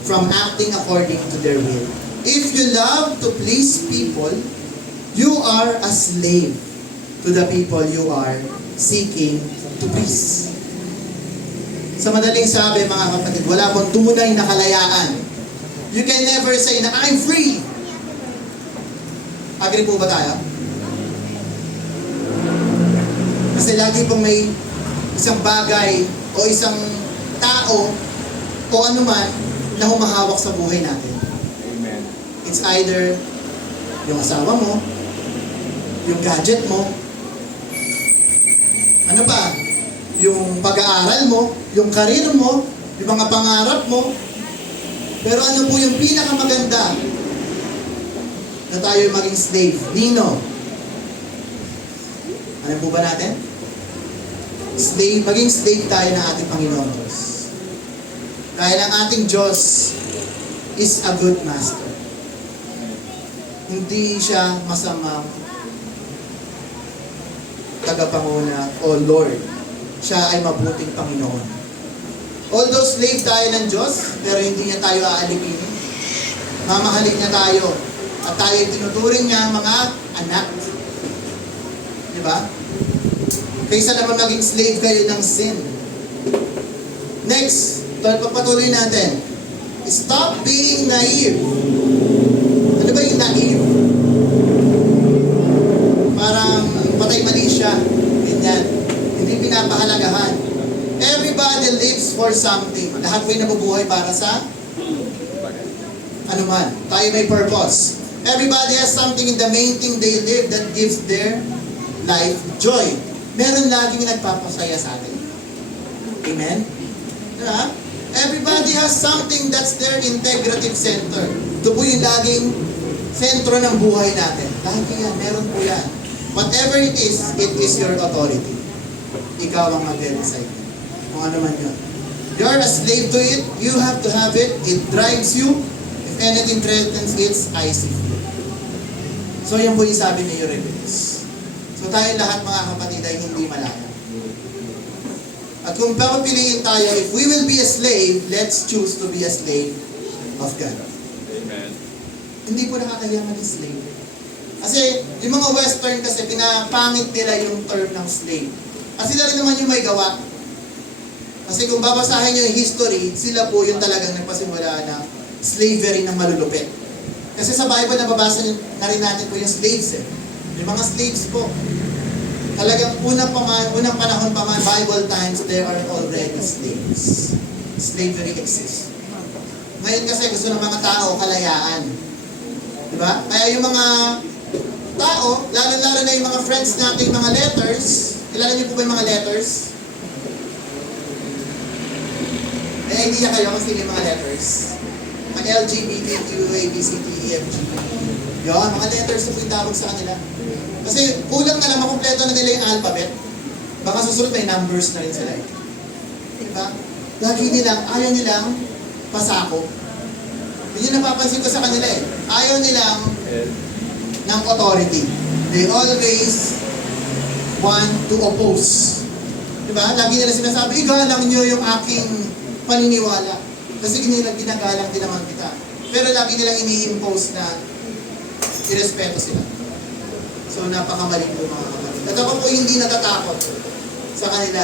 from acting according to their will. If you love to please people, you are a slave to the people you are seeking to please. Sa madaling sabi, mga kapatid, wala pong tunay na kalayaan. You can never say na, I'm free. Agree po ba tayo? Kasi lagi pong may isang bagay o isang tao o anuman na humahawak sa buhay natin. Amen. It's either yung asawa mo, yung gadget mo, ano pa, yung pag-aaral mo, yung karir mo, yung mga pangarap mo. Pero ano po yung pinakamaganda na tayo maging slave? Nino? Ano po ba natin? Slave, maging slave tayo ng ating Panginoon Diyos. Dahil ang ating Diyos is a good master. Hindi siya masamang tagapanguna o Lord. Siya ay mabuting Panginoon. Although slave tayo ng Diyos, pero hindi niya tayo aalipinin. Mamahalin niya tayo. At tayo tinuturing niya mga anak. Di ba? Kaysa naman maging slave kayo ng sin. Next, pagpatuloy natin. Stop being naive. Ano ba yung naive? Parang patay mali siya. Ganyan. Hindi pinapahalagahan. Everybody lives for something. Lahat may nabubuhay para sa ano man. Tayo may purpose. Everybody has something in the main thing they live that gives their life joy. Meron laging nagpapasaya sa atin. Amen? Diba? Everybody has something that's their integrative center. Ito po yung laging sentro ng buhay natin. Lagi yan, meron po yan. Whatever it is your authority. Ikaw ang mag-decide. Kung ano man yun. You're a slave to it, you have to have it, it drives you. If anything threatens its icy flow. So yan po yung sabi ni Euripides. So tayo lahat mga kapatid ay hindi malaya. At kung papapiliin tayo, if we will be a slave, let's choose to be a slave of God. Amen. Hindi po nakakaya maging slave. Kasi yung mga Western kasi pinapangit nila yung term ng slave. Kasi sila rin naman yung may gawa. Kasi kung babasahin nyo yung history, sila po yung talagang nagpasimula ng slavery ng malulupit. Kasi sa Bible nababasa na rin natin po yung slaves eh. Yung mga slaves po. Talagang unang panahon pa man, Bible times, there are already slaves. Slavery exists. Ngayon kasi gusto ng mga tao kalayaan. Diba? Kaya yung mga tao, lalo-lalo na yung mga friends natin, yung mga letters, kilala niyo po ba yung mga letters? May idea kayo kung sino yung mga letters? Mga LGBTQ, ABCD, EFG. Yun, mga letters na po yung tawag sa kanila. Kasi kulang na lang, makumpleto na nila yung alphabet. Baka susunod may numbers na rin sila eh. Diba? Lagi nilang, ayaw nilang pasako. Yun yung napapansin ko sa kanila eh. Ayaw nilang ng authority. They always want to oppose. Diba? Lagi nila sinasabi, igalang nyo yung aking paniniwala. Kasi ginagalang din naman kita. Pero lagi nilang ini-impose na irespeto sila. So napakamali po mga kapatid. At ako po hindi natatakot sa kanila.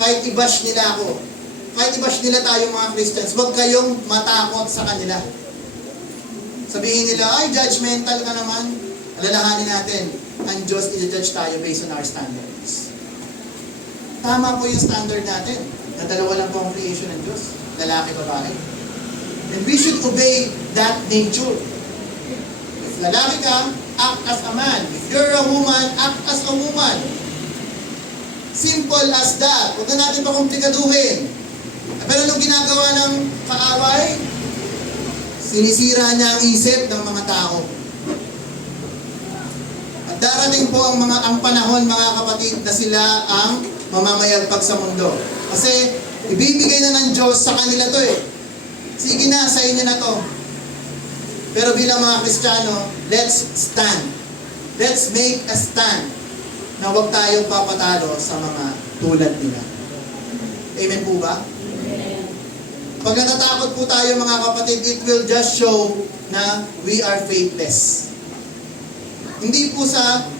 Kahit i-bash nila ako, kahit i-bash nila tayo mga Christians, huwag kayong matakot sa kanila. Sabihin nila, ay judgmental ka naman. Alalahanin natin, ang Diyos i-judge tayo based on our standards. Tama po yung standard natin. Na dalawa lang po ang creation ng Diyos. Lalaki, babae. And we should obey that nature. If lalaki ka, act as a man. If you're a woman, act as a woman. Simple as that. Huwag na natin pa komplikaduhin. Pero nung ginagawa ng kaaway, sinisira niya ang isip ng mga tao. At darating po ang panahon, mga kapatid, na sila ang mamamayagpag sa mundo. Kasi ibibigay na ng Diyos sa kanila to eh. Sige na, sa inyo na to. Pero bilang mga Kristiyano, let's stand. Let's make a stand na huwag tayong papatalo sa mga tulad nila. Amen po ba? Pag natatakot po tayo mga kapatid, it will just show na we are faithless. Hindi po sa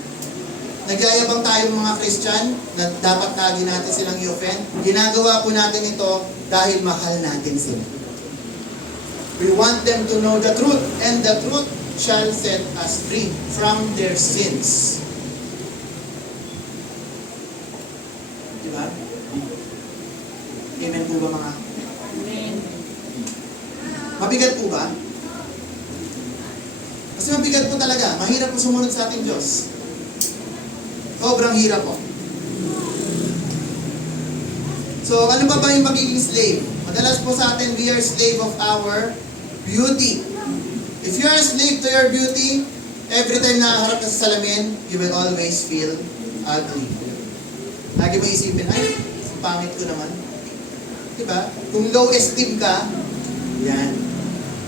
nagyayabang tayong mga Christian na dapat lagi natin silang i-offend. Ginagawa po natin ito dahil mahal natin sila. We want them to know the truth, and the truth shall set us free from their sins. Diba? Amen po ba mga? Amen. Mabigat po ba? Kasi mabigat po talaga. Mahirap po sumunod sa ating Diyos. Sobrang hirap po. So, ano ba yung magiging slave? Madalas po sa atin, we are slave of our beauty. If you are a slave to your beauty, every time nakaharap ka sa salamin, you will always feel ugly. Lagi mo isipin, ay, pangit ko naman. Diba? Kung low esteem ka, yan.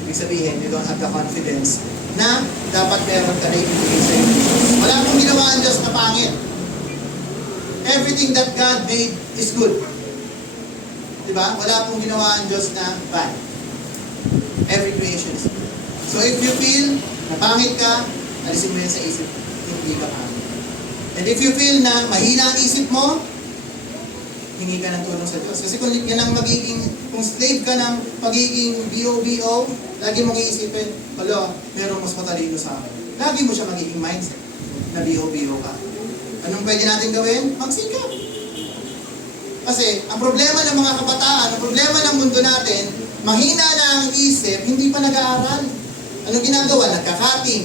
Ibig sabihin, you don't have the confidence na dapat meron ka na ibigay sa iyo. Wala pong ginawa ang Diyos na pangit. Everything that God made is good. Diba? Wala pong ginawa ang Diyos na bad. Every creation is good. So if you feel na pangit ka, alisin mo yan sa isip. Hindi ka pangit. And if you feel na mahina ang isip mo, hingi ka ng tulong sa Diyos. Kasi kung yan ang magiging, kung slave ka ng pagiging B.O.B.O., lagi mong iisipin, hala, meron mas matalino sa akin. Lagi mo siya magiging mindset na B.O.B.O. ka. Anong pwede natin gawin? Magsikap. Kasi ang problema ng mga kabataan, ang problema ng mundo natin, mahina na ang isip, hindi pa nag-aaral. Anong ginagawa? Nagka-cutting.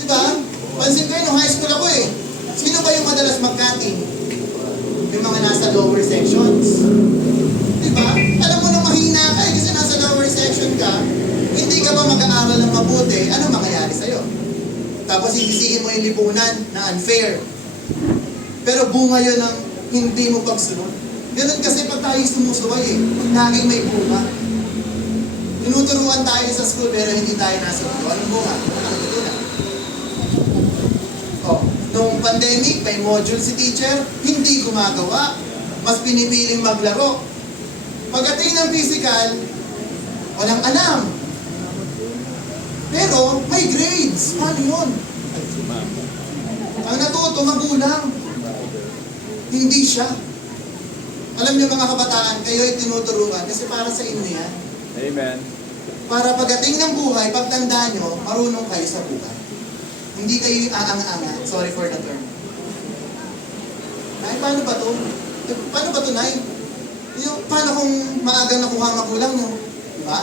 Diba? Pansin ko yun, nung high school ako eh. Sino ba yung madalas mag-cutting? Yung mga nasa lower sections. Diba? Alam mo nung mahina ka eh, kasi nasa lower section ka, hindi ka ba mag-aaral ng mabuti, ano mangyayari sa'yo? Tapos sisisihin mo yung lipunan na unfair. Pero bunga yun ng hindi mo pagsunod. Ganun kasi pag tayo sumusuway eh, laging may bunga. Tinuturuan tayo sa school pero hindi tayo nasa school. Anong bunga? Oh, nung pandemic, may module si teacher, hindi gumagawa. Mas pinipiling maglaro. Pagdating ng physical, walang alam. Pero may grades. Paano yun? Ang natuto, magulang. Hindi siya. Alam niyo mga kabataan, kayo ay tinuturuan kasi para sa inyo yan. Amen. Para pagdating ng buhay, pagtanda nyo, marunong kayo sa buhay. Hindi kayo yung aang-anga. Sorry for the term. Nay, paano ba to? Paano ba to, Nay? Paano kung maaga nakuha magulang nyo? Diba?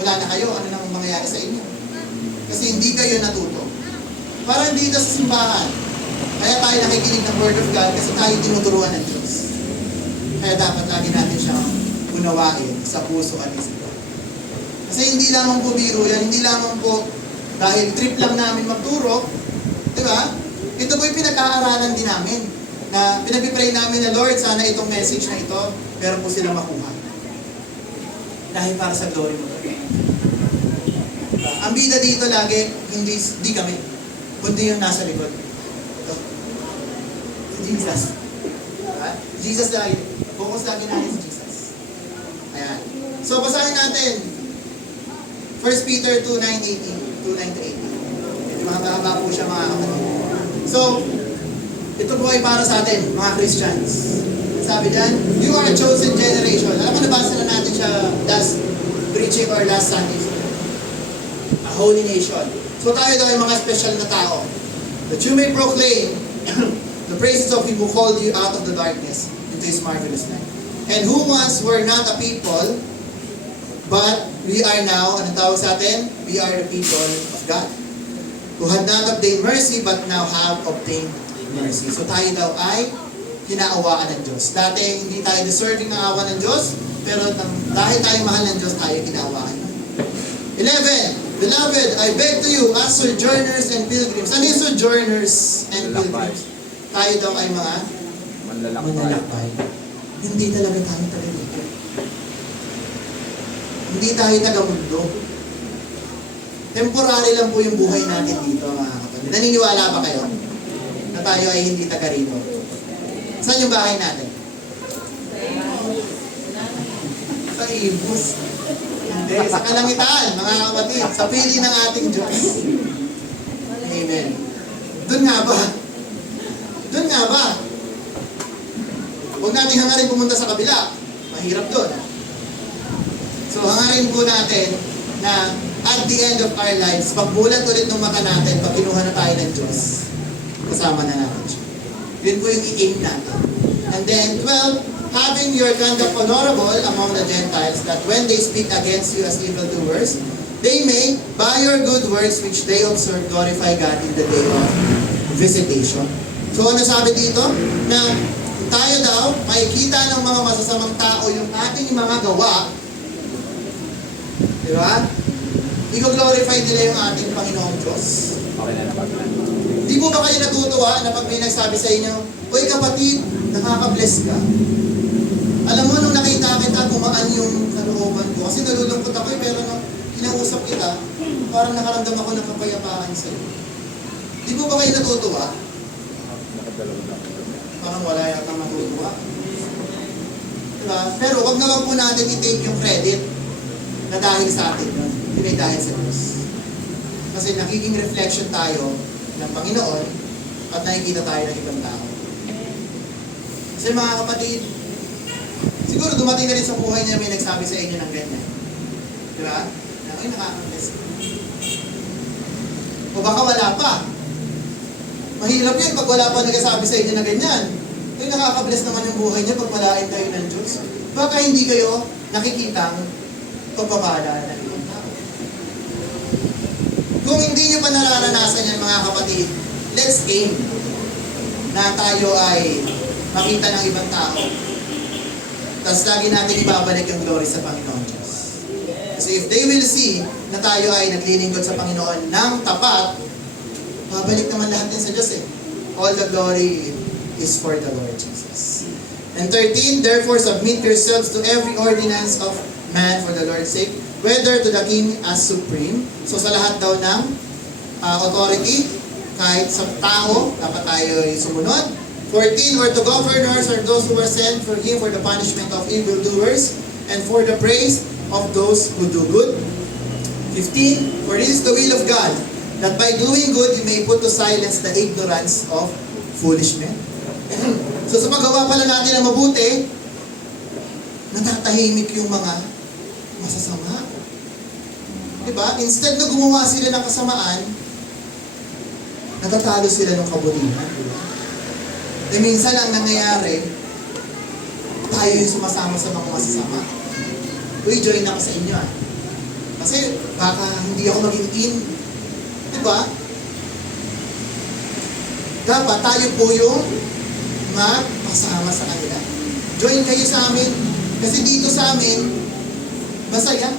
Wala na kayo, ano nang mangyayari sa inyo? Kasi hindi kayo natuto. Parang dito sa simbahan, kaya tayo nakikinig ng Word of God kasi tayo tinuturuan ng Diyos. Kaya dapat lagi natin siyang unawain sa puso at isipan. Kasi hindi lamang po biro yan, hindi lamang po dahil trip lang namin magturo, di ba? Ito po yung pinag-aaralan din namin, na pinag-pray namin na Lord, sana itong message na ito, meron po silang makuha. Dahil para sa glory mo. Ang bida dito lagi, hindi kami, kundi yung nasa likod. Ito. Si Jesus. Diba? Jesus lagi. Focus lagi natin si Jesus. Ayan. So, basahin natin. 1 Peter 2:9-18. 2:9-18. Mahaba po siya mga kapatid. So, ito po ay para sa atin, mga Christians. Sabi dyan, you are a chosen generation. Alam mo, nabasa na natin siya last preaching or last Sunday. A holy nation. So tayo daw ay mga special na tao. That you may proclaim the praises of Him who called you out of the darkness into His marvelous light. And who once were not a people, but we are now, ano tawag sa atin? We are the people of God. Who had not obtained mercy, but now have obtained mercy. So tayo daw ay kinaawaan ng Diyos. Dati hindi tayo deserving ng awa ng Diyos, pero dahil tayo mahal ng Diyos, tayo kinaawaan. 11. Beloved, I beg to you, as sojourners and pilgrims. Ano yung sojourners and pilgrims? Tayo daw ay mga manlalakbay. Hindi talaga tayo taga-dito. Hindi tayo taga-mundo. Temporary lang po yung buhay natin dito, mga kapatid. Naniniwala ba kayo na tayo ay hindi taga-rito? Saan yung bahay natin? Sa ibus. Hindi, sa kalangitan, mga kapatid. Sa pili ng ating Diyos. Amen. Doon nga ba? Doon nga ba? Huwag natin hangarin pumunta sa kabila. Mahirap doon. So hangarin po natin na at the end of our lives, pagbulat ulit ng mata natin, pag kinuha na tayo ng Diyos, kasama na natin siya. Yun po yung i-aim natin. And then, 12, having your conduct honorable among the Gentiles, that when they speak against you as evildoers, they may, by your good works which they observe, glorify God in the day of visitation. So ano sabi dito? Na tayo daw, makikita ng mga masasamang tao yung ating mga gawa. Di ba? I-glorify nila yung ating Panginoong Diyos. Okay na napaglan. Di po ba kayo natutuwa na pag may nagsabi sa inyo, "Uy kapatid, nakaka-bless ka." Alam mo, nung nakita kita, gumaan yung kalooban ko. Kasi nalulungkot ako pero nung kinausap kita, parang nakaramdam ako ng kapayapaan sa iyo. Di po ba kayo natutuwa? Nakadalawa na. Parang wala yata matutuwa. Diba? Pero wag naman po natin i-take yung credit na dahil sa atin yun. Hindi dahil sa Diyos. Kasi nagiging reflection tayo ng Panginoon at nakikita tayo ng ibang tao. Kasi mga kapatid, siguro dumating na rin sa buhay niya may nagsabi sa inyo ng ganyan. Diba? Na, "Ay, nakaka-bless." O baka wala pa. Mahirap yun pag wala pa nagsasabi sa inyo na ganyan. Ay, nakaka-bless naman yung buhay niya pag malain tayo ng Diyos. Baka hindi kayo nakikitang pagpapala ng ibang tao. Kung hindi nyo pa nararanasan yan mga kapatid, let's aim na tayo ay makita ng ibang tao. Tapos lagi natin ibabalik yung glory sa Panginoon Diyos. So if they will see na tayo ay naglilingkod sa Panginoon ng tapat, babalik naman lahat din sa Diyos eh. All the glory is for the Lord Jesus. And 13, therefore submit yourselves to every ordinance of man for the Lord's sake, whether to the king as supreme. So sa lahat daw ng authority, kahit sa tao, dapat tayo ay sumunod. 14, or to governors or those who were sent for him for the punishment of evildoers and for the praise of those who do good. 15, for this is the will of God, that by doing good you may put to silence the ignorance of foolish men. So sa paggawa pala natin ng mabuti, natatahimik yung mga masasama. Diba? Instead na gumawa sila ng kasamaan, natatalo sila ng kabutihan. Diba? E minsan ang nangyayari, tayo yung sumasama sa mga masasama. Uy, join ako sa inyo ah. Kasi baka hindi ako maging in. Diba? Dapat tayo po yung magpasama sa kanila. Join kayo sa amin. Kasi dito sa amin, masaya.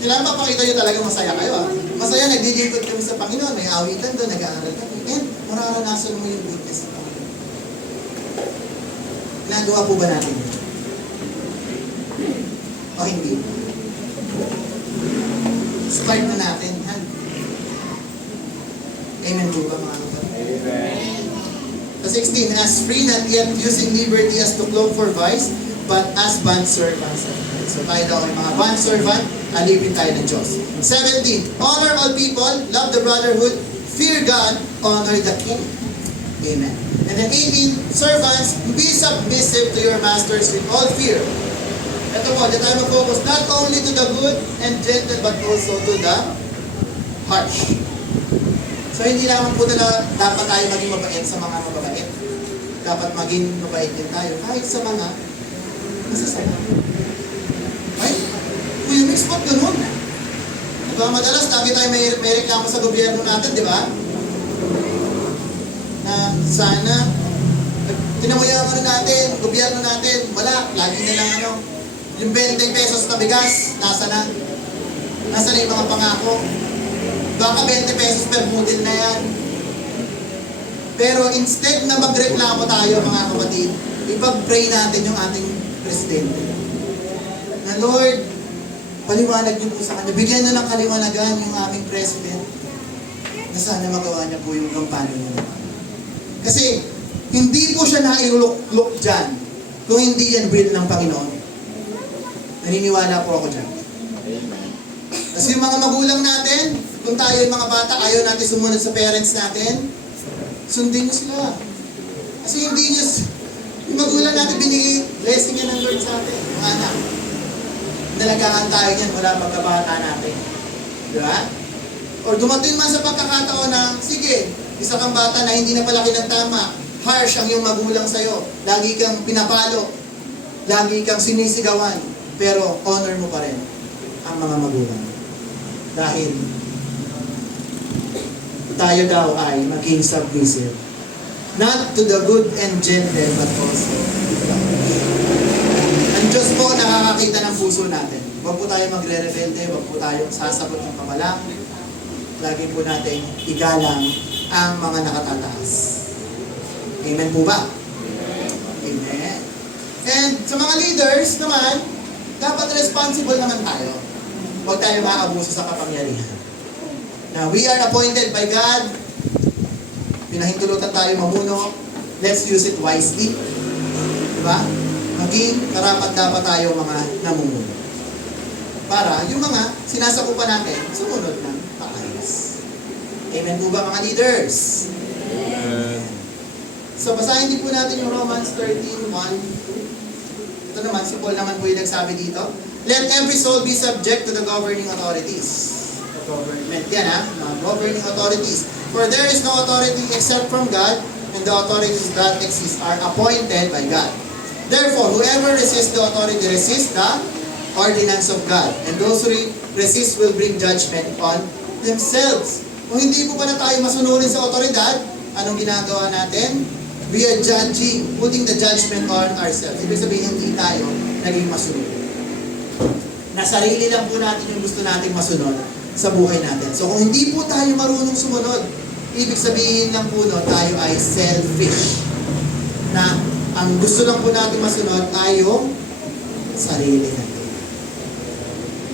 Kailangan mapakita nyo talaga masaya kayo ah. Masaya, naglilingkod kami sa Panginoon, may awitan doon, nag-aaral kami. And mararanasan mo yung goodness ng Panginoon. Ginagawa po ba natin yun? O hindi? Start na natin, ha? Amen po ba mga kapatid? Amen. Sa 16, as free, not yet using liberty as to cloak for vice, but as bondservants of Christ. So tayo daw ay mga bondservant, alipin tayo ng Diyos. 17, honor all people, love the brotherhood, fear God, honor the king. Amen. And then 18, servants, be submissive to your masters with all fear. Ito po, dito tayo mag-focus not only to the good and gentle, but also to the harsh. So hindi naman po na dapat tayo maging mabait sa mga mababait. Dapat maging mabait din tayo kahit sa mga masasama. Right? Kuya Mix, ba't ganun? Diba, madalas lagi tayo may reklamo sa gobyerno natin, di ba? Na sana, tinan mo yung ano natin, gobyerno natin, wala, lagi na lang ano, yung 20 pesos na bigas, nasa na? Nasa na yung mga pangako? Baka 20 pesos per budil na yan. Pero instead na magreklamo tayo mga kapatid, ipag-pray natin yung ating presidente. Na Lord, paliwanag niyo po sa kanya. Bigyan niyo ng kaliwanagan yung aming president na sana magawa niya po yung kampanya niya. Kasi hindi po siya nailulok dyan kung hindi yan will ng Panginoon. Naniniwala po ako dyan. Amen. Kasi yung mga magulang natin, kung tayo yung mga bata, ayaw natin sumunod sa parents natin, sundin nyo sila. Kasi hindi nyo, yung magulang natin binigay, blessing yan ng Lord sa atin, mga anak. Nalagaan tayo yan mula pagkabata natin. Di ba? Or dumating man sa pagkakataon na, sige, isa kang bata na hindi na palaki ng tama, harsh ang iyong magulang sa'yo, lagi kang pinapalo, lagi kang sinisigawan, pero honor mo pa rin ang mga magulang. Dahil tayo daw ay maging submissive. Not to the good and gentle, but also to the harsh. Ang Diyos po nakakakita ng puso natin. Huwag po tayo magre-rebelde, huwag po tayo sasabot ng kamalang. Lagi po natin igalang ang mga nakatataas. Amen po ba? Amen. And sa mga leaders naman, dapat responsible naman tayo. Huwag tayo maabuso sa kapangyarihan. Now, we are appointed by God. Pinahintulutan tayo mamuno. Let's use it wisely. Diba? Maging karapat dapat tayo mga namumuno. Para yung mga sinasakupan natin, sumunod ng maayos. Amen po ba mga leaders? Amen. So, basahin din po natin yung Romans 13:1-2. Ito naman, si Paul naman po yung nagsabi dito. Let every soul be subject to the governing authorities. The government, yan ha, mga governing authorities. For there is no authority except from God, and the authorities that exist are appointed by God. Therefore, whoever resists the authority resists the ordinance of God. And those who resist will bring judgment on themselves. Kung hindi po pala tayo masunurin sa otoridad, anong ginagawa natin? We are judging, putting the judgment on ourselves. Ibig sabihin, hindi tayo naging masunod. Nasarili lang po natin yung gusto nating masunod sa buhay natin. So kung hindi po tayo marunong sumunod, ibig sabihin lang po tayo ay selfish. Na ang gusto lang po natin masunod ay yung sarili natin.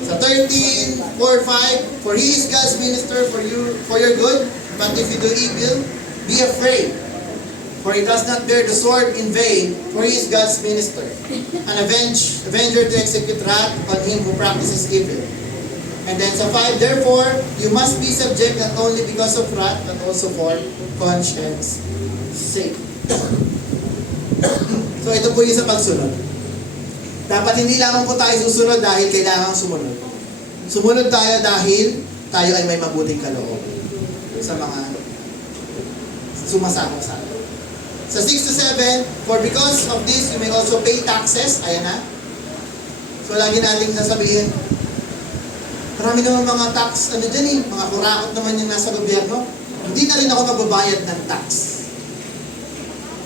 Sa 13:4-5, for he is God's minister for your good, but if you do evil, be afraid. For he does not bear the sword in vain, for he is God's minister, an avenger to execute wrath on him who practices evil. And then sa 5, therefore, you must be subject not only because of wrath, but also for conscience sake. So ito po yung sa pagsunod. Dapat hindi lamang po tayo susunod dahil kailangan sumunod. Sumunod tayo dahil tayo ay may mabuting kaloob sa mga sumasakop sa atin. Sa 6-7, for because of this, you may also pay taxes. Ayan na. So lagi nating sasabihin, marami naman mga tax, mga kurakot naman yung nasa gobyerno. Hindi na rin ako magbabayad ng tax.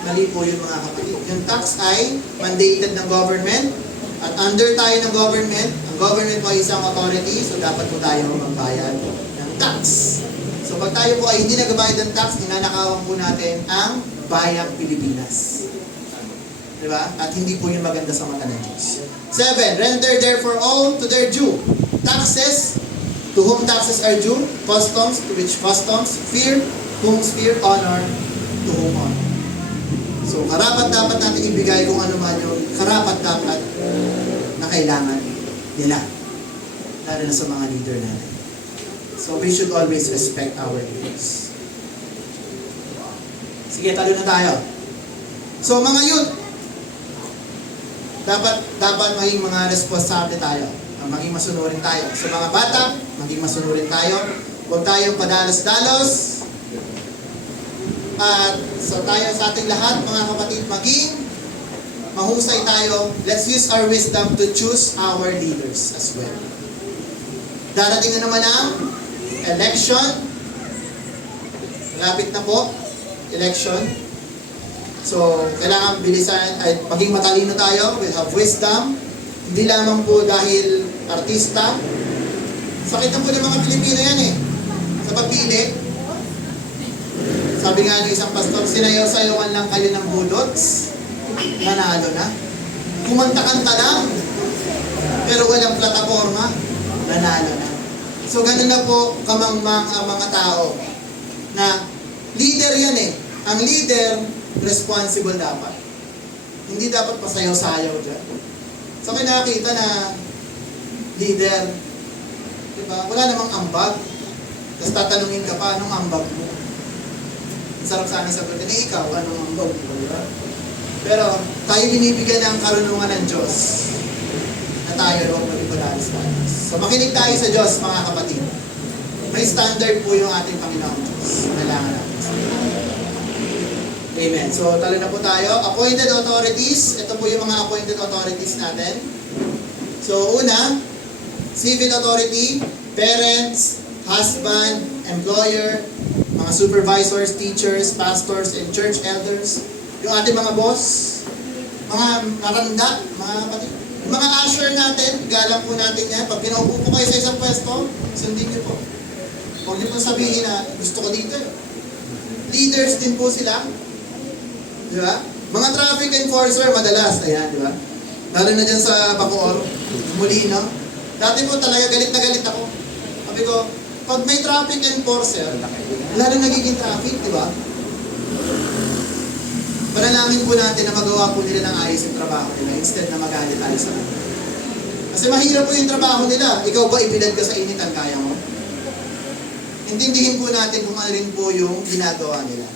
Mali po yun mga kapatid. Yung tax ay mandated ng government. At under tayo ng government, ang government po ay isang authority, so dapat po tayo magbayad ng tax. So pag tayo po ay hindi nagbabayad ng tax, ninanakawan po natin ang bayang Pilipinas. Diba? At hindi po yun maganda sa mata ng Diyos. 7. Render therefore all to their due. Taxes, to whom taxes are due. Customs, to which customs. Fear, whom's fear. Honor, to whom honor. So, karapat-dapat natin ibigay kung ano man yung karapat-dapat na kailangan nila. Lalo na sa mga leader natin. So, we should always respect our leaders. Sige, talo na tayo. So, mga youth, dapat maging mga responsable tayo. Maging masunurin tayo. Sa mga bata, maging masunurin tayo. Huwag tayong padalos-dalos. At sa ating lahat, mga kapatid, maging mahusay tayo. Let's use our wisdom to choose our leaders as well. Darating na naman ang election. Malapit na po, election. So, kailangan bilisan at maging matalino tayo. We'll have wisdom. Hindi lamang po dahil artista. Sakit na po ng mga Pilipino yan eh. Sa pagpili. Sabi nga ng isang pastor, sinayaw-sayawan lang kayo ng bulots. Nanalo na. Kumanta-kanta lang. Pero walang plataforma. Nanalo na. So, ganun na po kamangmang ang mga tao. Na leader yan eh. Ang leader, responsible dapat. Hindi dapat pasayaw-sayaw dyan. So, kaya nakakita na leader, diba? Wala namang ambag. Tapos tatanungin ka pa, anong ambag mo? Ang sarap sa amin sagutin, ikaw, anong ambag mo? Diba? Pero, tayo binibigyan ng karunungan ng Diyos na tayo huwag magipadalos-dalos. So, makinig tayo sa Diyos, mga kapatid. May standard po yung ating Panginoong Diyos. Kailangan natin. Amen. So, talo na po tayo. Appointed authorities. Ito po yung mga appointed authorities natin. So, una, civil authority, parents, husband, employer, mga supervisors, teachers, pastors, and church elders. Yung ating mga boss, mga maranda, mga kapatid. Yung mga usher natin, galang po natin yan. Pag pinaupo po kayo sa isang pwesto, sundin niyo po. Huwag niyo po sabihin na gusto ko dito. Leaders din po sila. Di ba? Mga traffic enforcer, madalas. Ayan, di ba? Lalo na dyan sa Bacoor, Molino. Dati po talaga galit na galit ako. Sabi ko, pag may traffic enforcer, lalo nagiging traffic, di ba? Panalangin po natin na magawa po nila ng ayos yung trabaho nila instead na magalit tayo sa kanila. Kasi mahirap po yung trabaho nila. Ikaw ba ibilad ka sa initan, kaya mo? Intindihin po natin kung ano rin po yung ginagawa nila.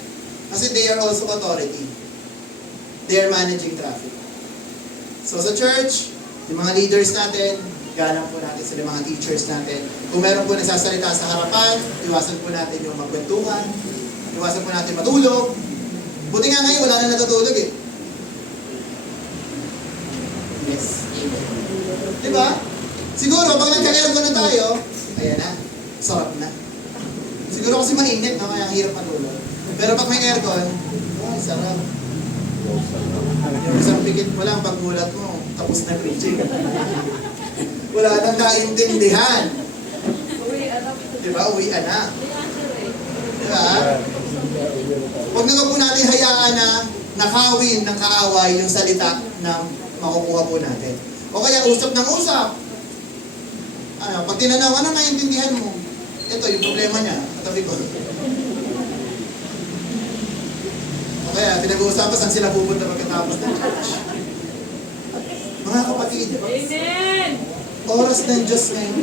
Kasi they are also authority. They are managing traffic. So sa church, yung mga leaders natin, galang po natin sila, mga teachers natin. Kung meron po nagsasalita sa harapan, iwasan po natin yung magkwentuhan, iwasan po natin matulog. Buti nga ngayon, wala na natutulog eh. Yes. Diba? Siguro, pag nagka-aircon na tayo, ayan na, sarap na. Siguro kasi mainit, no? Kaya ang hirap matulog. Pero pag may aircon, ay, sarap. Yung isang pikit mo lang, pagmulat mo, tapos na preaching. Wala nang kaintindihan. Diba? Uwian na. Diba? Huwag na po natin hayaan na nakawin ng kaaway yung salita na makukuha po natin. O kaya usap ng usap. Ano, pag tinanaw, ano naiintindihan mo? Ito, yung problema niya. Katabi ko. O kaya, pinag-uusapan saan sila pupunta pagkatapos ng church. Mga kapatid, Amen! oras ng Diyos ngayon.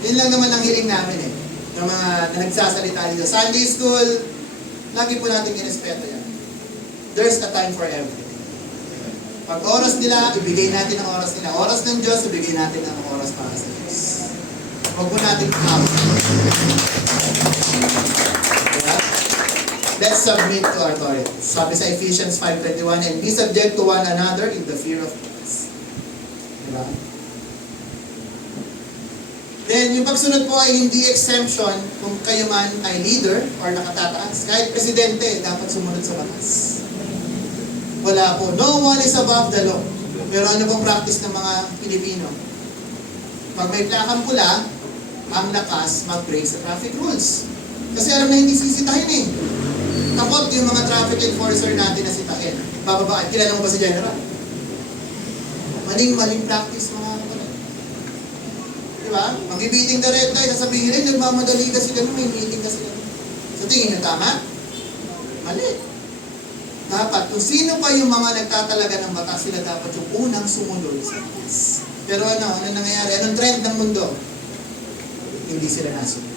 Yun lang naman ang hiling namin eh. Ng mga na nagsasalita dito. Sunday school, lagi po natin irespeto yan. There's a time for everything. Pag oras nila, ibigay natin ang oras nila. Oras ng Diyos, ibigay natin ang oras para sa Diyos. Huwag po natin kahapon. Let's submit to our authority. Sabi sa Ephesians 5:21, and be subject to one another in the fear of Christ. Diba? Then, yung pagsunod po ay hindi exemption kung kayo man ay leader or nakatataas. Kahit presidente, dapat sumunod sa batas. Wala po. No one is above the law. Pero ano pong practice ng mga Pilipino? Pag may plakang pula, ang lakas mag-break sa traffic rules. Kasi alam na hindi sisitahin eh. Takot yung mga traffic enforcer natin na sitahin. Bababaan. Kilala mo ba si General? Maling practice mga kapatid. Diba? Mag-ibiting the red light, sasabihin rin, nagmamadali kasi ganun, may meeting kasi ganun. Sa tingin nyo, tama? Mali. Dapat, kung sino pa yung mga nagtatalaga ng batas, sila dapat yung unang sumunod sa batas. Pero ano nangyayari? Anong trend ng mundo? Hindi sila nasunod.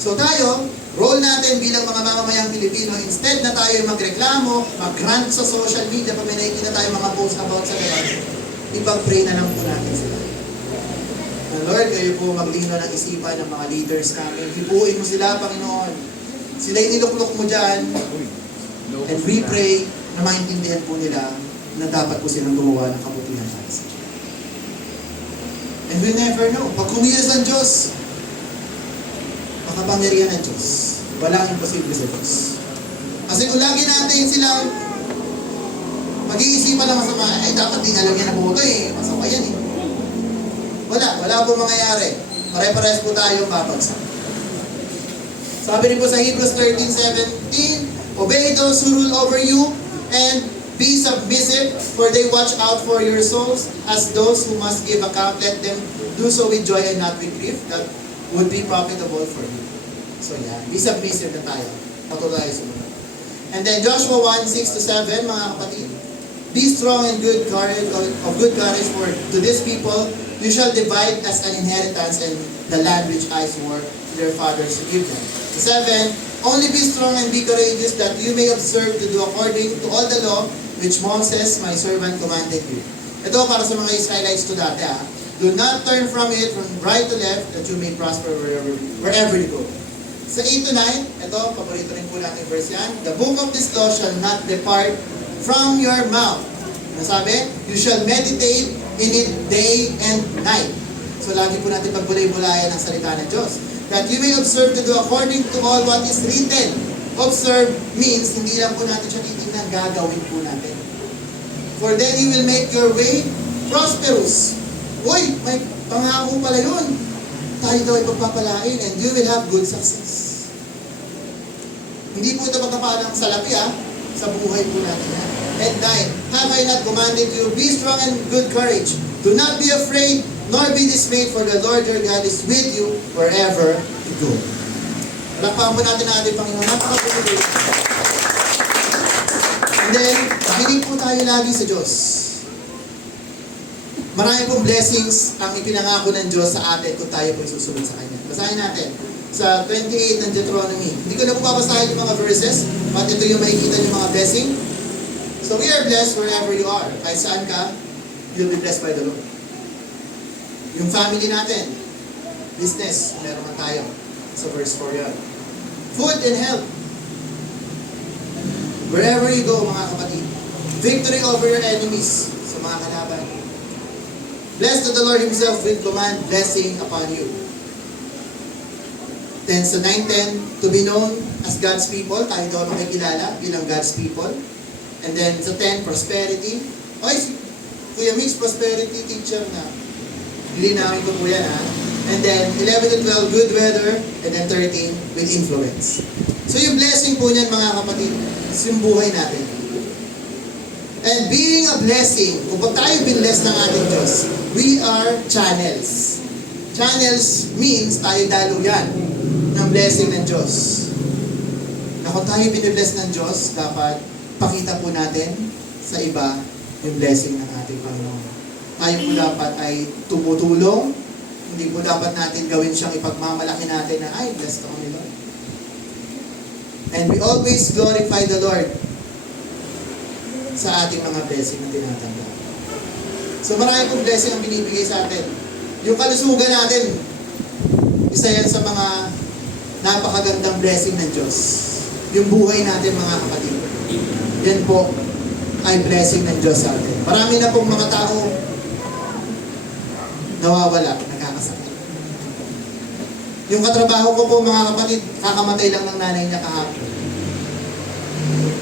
So tayo, role natin bilang mga mamamayang Pilipino, instead na tayo magreklamo, mag-rant sa social media, pag may nakikita tayo mga post about sa ganun, ipag-pray na lang po natin sila. Lord, kayo po maglino ng isipan ng mga leaders namin. Hipuin mo sila, Panginoon. Sila yung niluklok mo dyan. And we pray na maintindihan po nila na dapat po silang gumawa ng kabutihan para sa Diyos. And we never know. Pag kumilos ng Diyos, makapangyarihan ng Diyos. Walang imposible sa Diyos. Kasi kung lagi natin silang mag-iisipan ng masama, ay dapat din alam yan na bumoto eh. Masama yan eh. Wala po mangyayari. Pare-pares po tayong babagsak. Sabi rin po sa Hebrews 13:17, obey those who rule over you and be submissive, for they watch out for your souls as those who must give account. Let them do so with joy and not with grief. That would be profitable for you. So yeah, be submissive na tayo. Patuloy tayo sumunod. And then Joshua 1:6-7, mga kapatid. Be strong and good courage, of good courage, for to this people you shall divide as an inheritance and the land which I swore to their fathers to give them. 7, only be strong and be courageous, that you may observe to do according to all the law which Moses my servant commanded you. Ito para sa mga Israelites to dati Do not turn from it from right to left, that you may prosper wherever you go. Sa 8-9, ito, paborito rin po natin verse yan. The book of this law shall not depart from your mouth. Nasabi? You shall meditate in it day and night. So lagi po natin pagbulay-bulayan ang salita ng Diyos. That you may observe to do according to all what is written. Observe means, hindi lang po natin siya titignan, gagawin po natin. For then you will make your way prosperous. Uy, may pangako pala yun. Tayo daw ay pagpapalain and you will have good success. Hindi po ito pagkapalang salapi sa buhay po natin yan. And 9, have I not commanded you, be strong and good courage. Do not be afraid, nor be dismayed, for the Lord your God is with you wherever you go. Palakpakan po natin ang ating Panginoon. Napakabuti. And then, makinig po tayo lagi sa Diyos. Marami pong blessings ang ipinangako ng Diyos sa atin kung tayo po susunod sa Kanya. Basahin natin sa 28 ng Deuteronomy. Hindi ko na po babasahin yung mga verses, but ito yung makikita yung mga blessing. So we are blessed wherever you are. Kahit saan ka, you'll be blessed by the Lord. Yung family natin, business, meron man tayo. Sa verse 4 yan. Food and health. Wherever you go, mga kapatid. Victory over your enemies, sa mga kalaban. Blessed to the Lord Himself will command blessing upon you. Then sa 9-10, to be known as God's people, tayo daw makikilala bilang God's people. And then sa 10, prosperity. Okay, Kuya Mix, prosperity teacher na. Linawin ko po yan And then 11 to 12, good weather. And then 13, with influence. So yung blessing po niyan mga kapatid, is yung buhay natin. And being a blessing, kung tayo binless ng ating Diyos, we are channels. Channels means tayo daluyan ng blessing ng Diyos. Na kung tayo binibless ng Diyos, dapat pakita po natin sa iba yung blessing ng ating Panginoon. Tayo po dapat ay tumutulong. Hindi po dapat natin gawin siyang ipagmamalaki natin na, ay, blessed ako ni Lord. And we always glorify the Lord sa ating mga blessing na tinatanggap. So marami pong blessing ang binibigay sa atin. Yung kalusugan natin, isa yan sa mga napakagandang blessing ng Diyos. Yung buhay natin mga kapatid. Yan po ay blessing ng Diyos sa atin. Marami na pong mga tao nawawala, nagkakasakit. Yung katrabaho ko po mga kapatid, kakamatay lang ng nanay niya kahapon.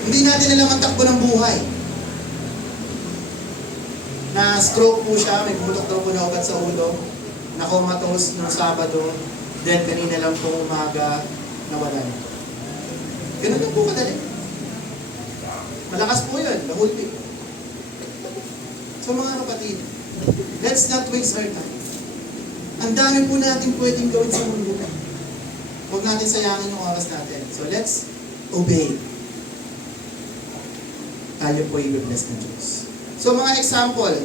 Hindi natin alam ang takbo ng buhay. Na stroke po siya, may pumutok daw po na ugat sa ulo, na comatose nung Sabado, Then, kanina lang pong umaga, nawala na. Ganun lang po kadali. Malakas po yun, the whole thing. So mga kapatid, let's not waste our time. Ang dami po natin pwedeng gawin sa mundo. Huwag natin sayangin yung oras natin. So let's obey. Tayo po i-bless ng Diyos. So mga example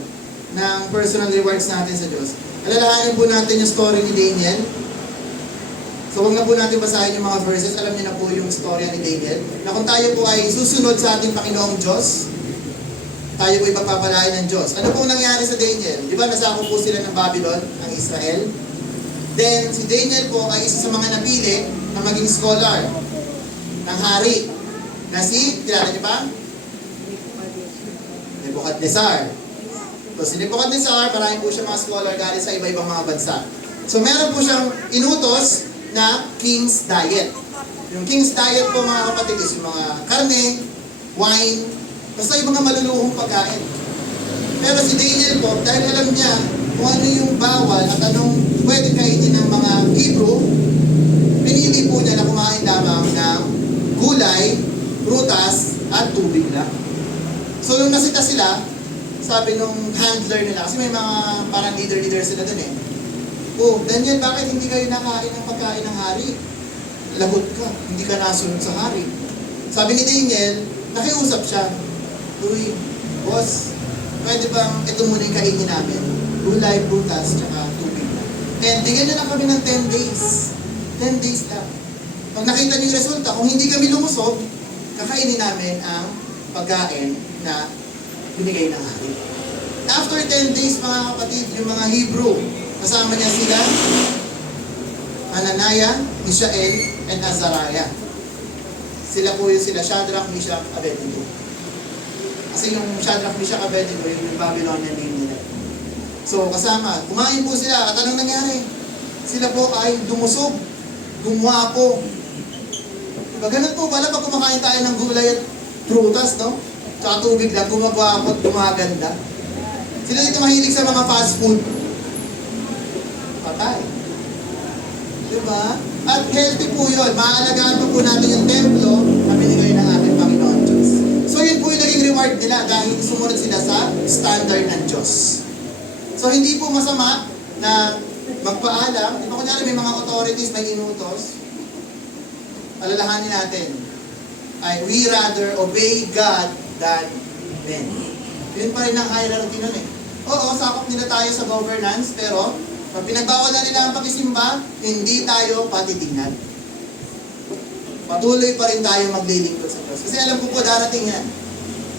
ng personal rewards natin sa Diyos. Alalahanin po natin yung story ni Daniel. So huwag na po natin basahin yung mga verses. Alam niyo na po yung storya ni Daniel. Na kung tayo po ay susunod sa ating Panginoong Diyos, tayo po ipagpapalain ng Diyos. Ano po nangyari sa Daniel? Di ba nasako po sila ng Babylon, ang Israel? Then, si Daniel po ay isa sa mga napili na maging scholar ng hari. Na si, kilala niyo ba? Nebuchadnezzar. So si Nebuchadnezzar, marami po siya mga scholar galing sa iba-ibang mga bansa. So meron po siyang inutos na King's Diet. Yung King's Diet po mga kapatid is yung mga karne, wine, basta yung mga maluluhong pagkain. Pero si Daniel po, dahil alam niya kung ano yung bawal at anong pwede kainin ng mga Hebrew, pinili po niya na kumain lamang ng gulay, prutas, at tubig lang. So nung nasita sila, sabi nung handler nila, kasi may mga parang leader sila dun eh. Oh, Daniel, bakit hindi kayo nakain ng pagkain ng hari? Lagot ka, hindi ka nasunod sa hari. Sabi ni Daniel, nakiusap siya. Uy, boss, pwede bang ito muna yung kainin namin? Gulay, prutas, tsaka tubig lang. And bigyan niyo lang kami ng 10 days. 10 days lang. Pag nakita niyo yung resulta, kung hindi kami lumusog, kakainin namin ang pagkain na binigay ng hari. After 10 days, mga kapatid, yung mga Hebrew, kasama niya sila, Hananiah, Mishael, and Azariah. Sila po yung sila, Shadrach, Meshach, Abednego. Kasi yung Shadrach, Meshach, Abednego, yung Babylonian name nila. So, kasama, kumain po sila. At anong nangyari? Sila po ay dumusog, gumwapo. Diba, ganun po pala pag kumakain tayo ng gulay at prutas, no? Tsaka tubig lang, gumagwapo at gumaganda. Sila dito mahilig sa mga fast food. Patay. Diba? At healthy po yun. Maaalagaan po natin yung templo na binigay ng ating Panginoon Diyos. So yun po yung naging reward nila dahil sumunod sila sa standard ng Diyos. So hindi po masama na magpaalam. Di ba kunyari may mga authorities, may inutos. Alalahanin natin. We rather obey God than men. Yun pa rin ang hierarchy nun eh. Oo, sakop nila tayo sa governance, pero pag pinagbawal na nila ang pakisimba, hindi tayo patitignan. Patuloy pa rin tayo maglilingkod sa Diyos. Kasi alam ko po, darating yan.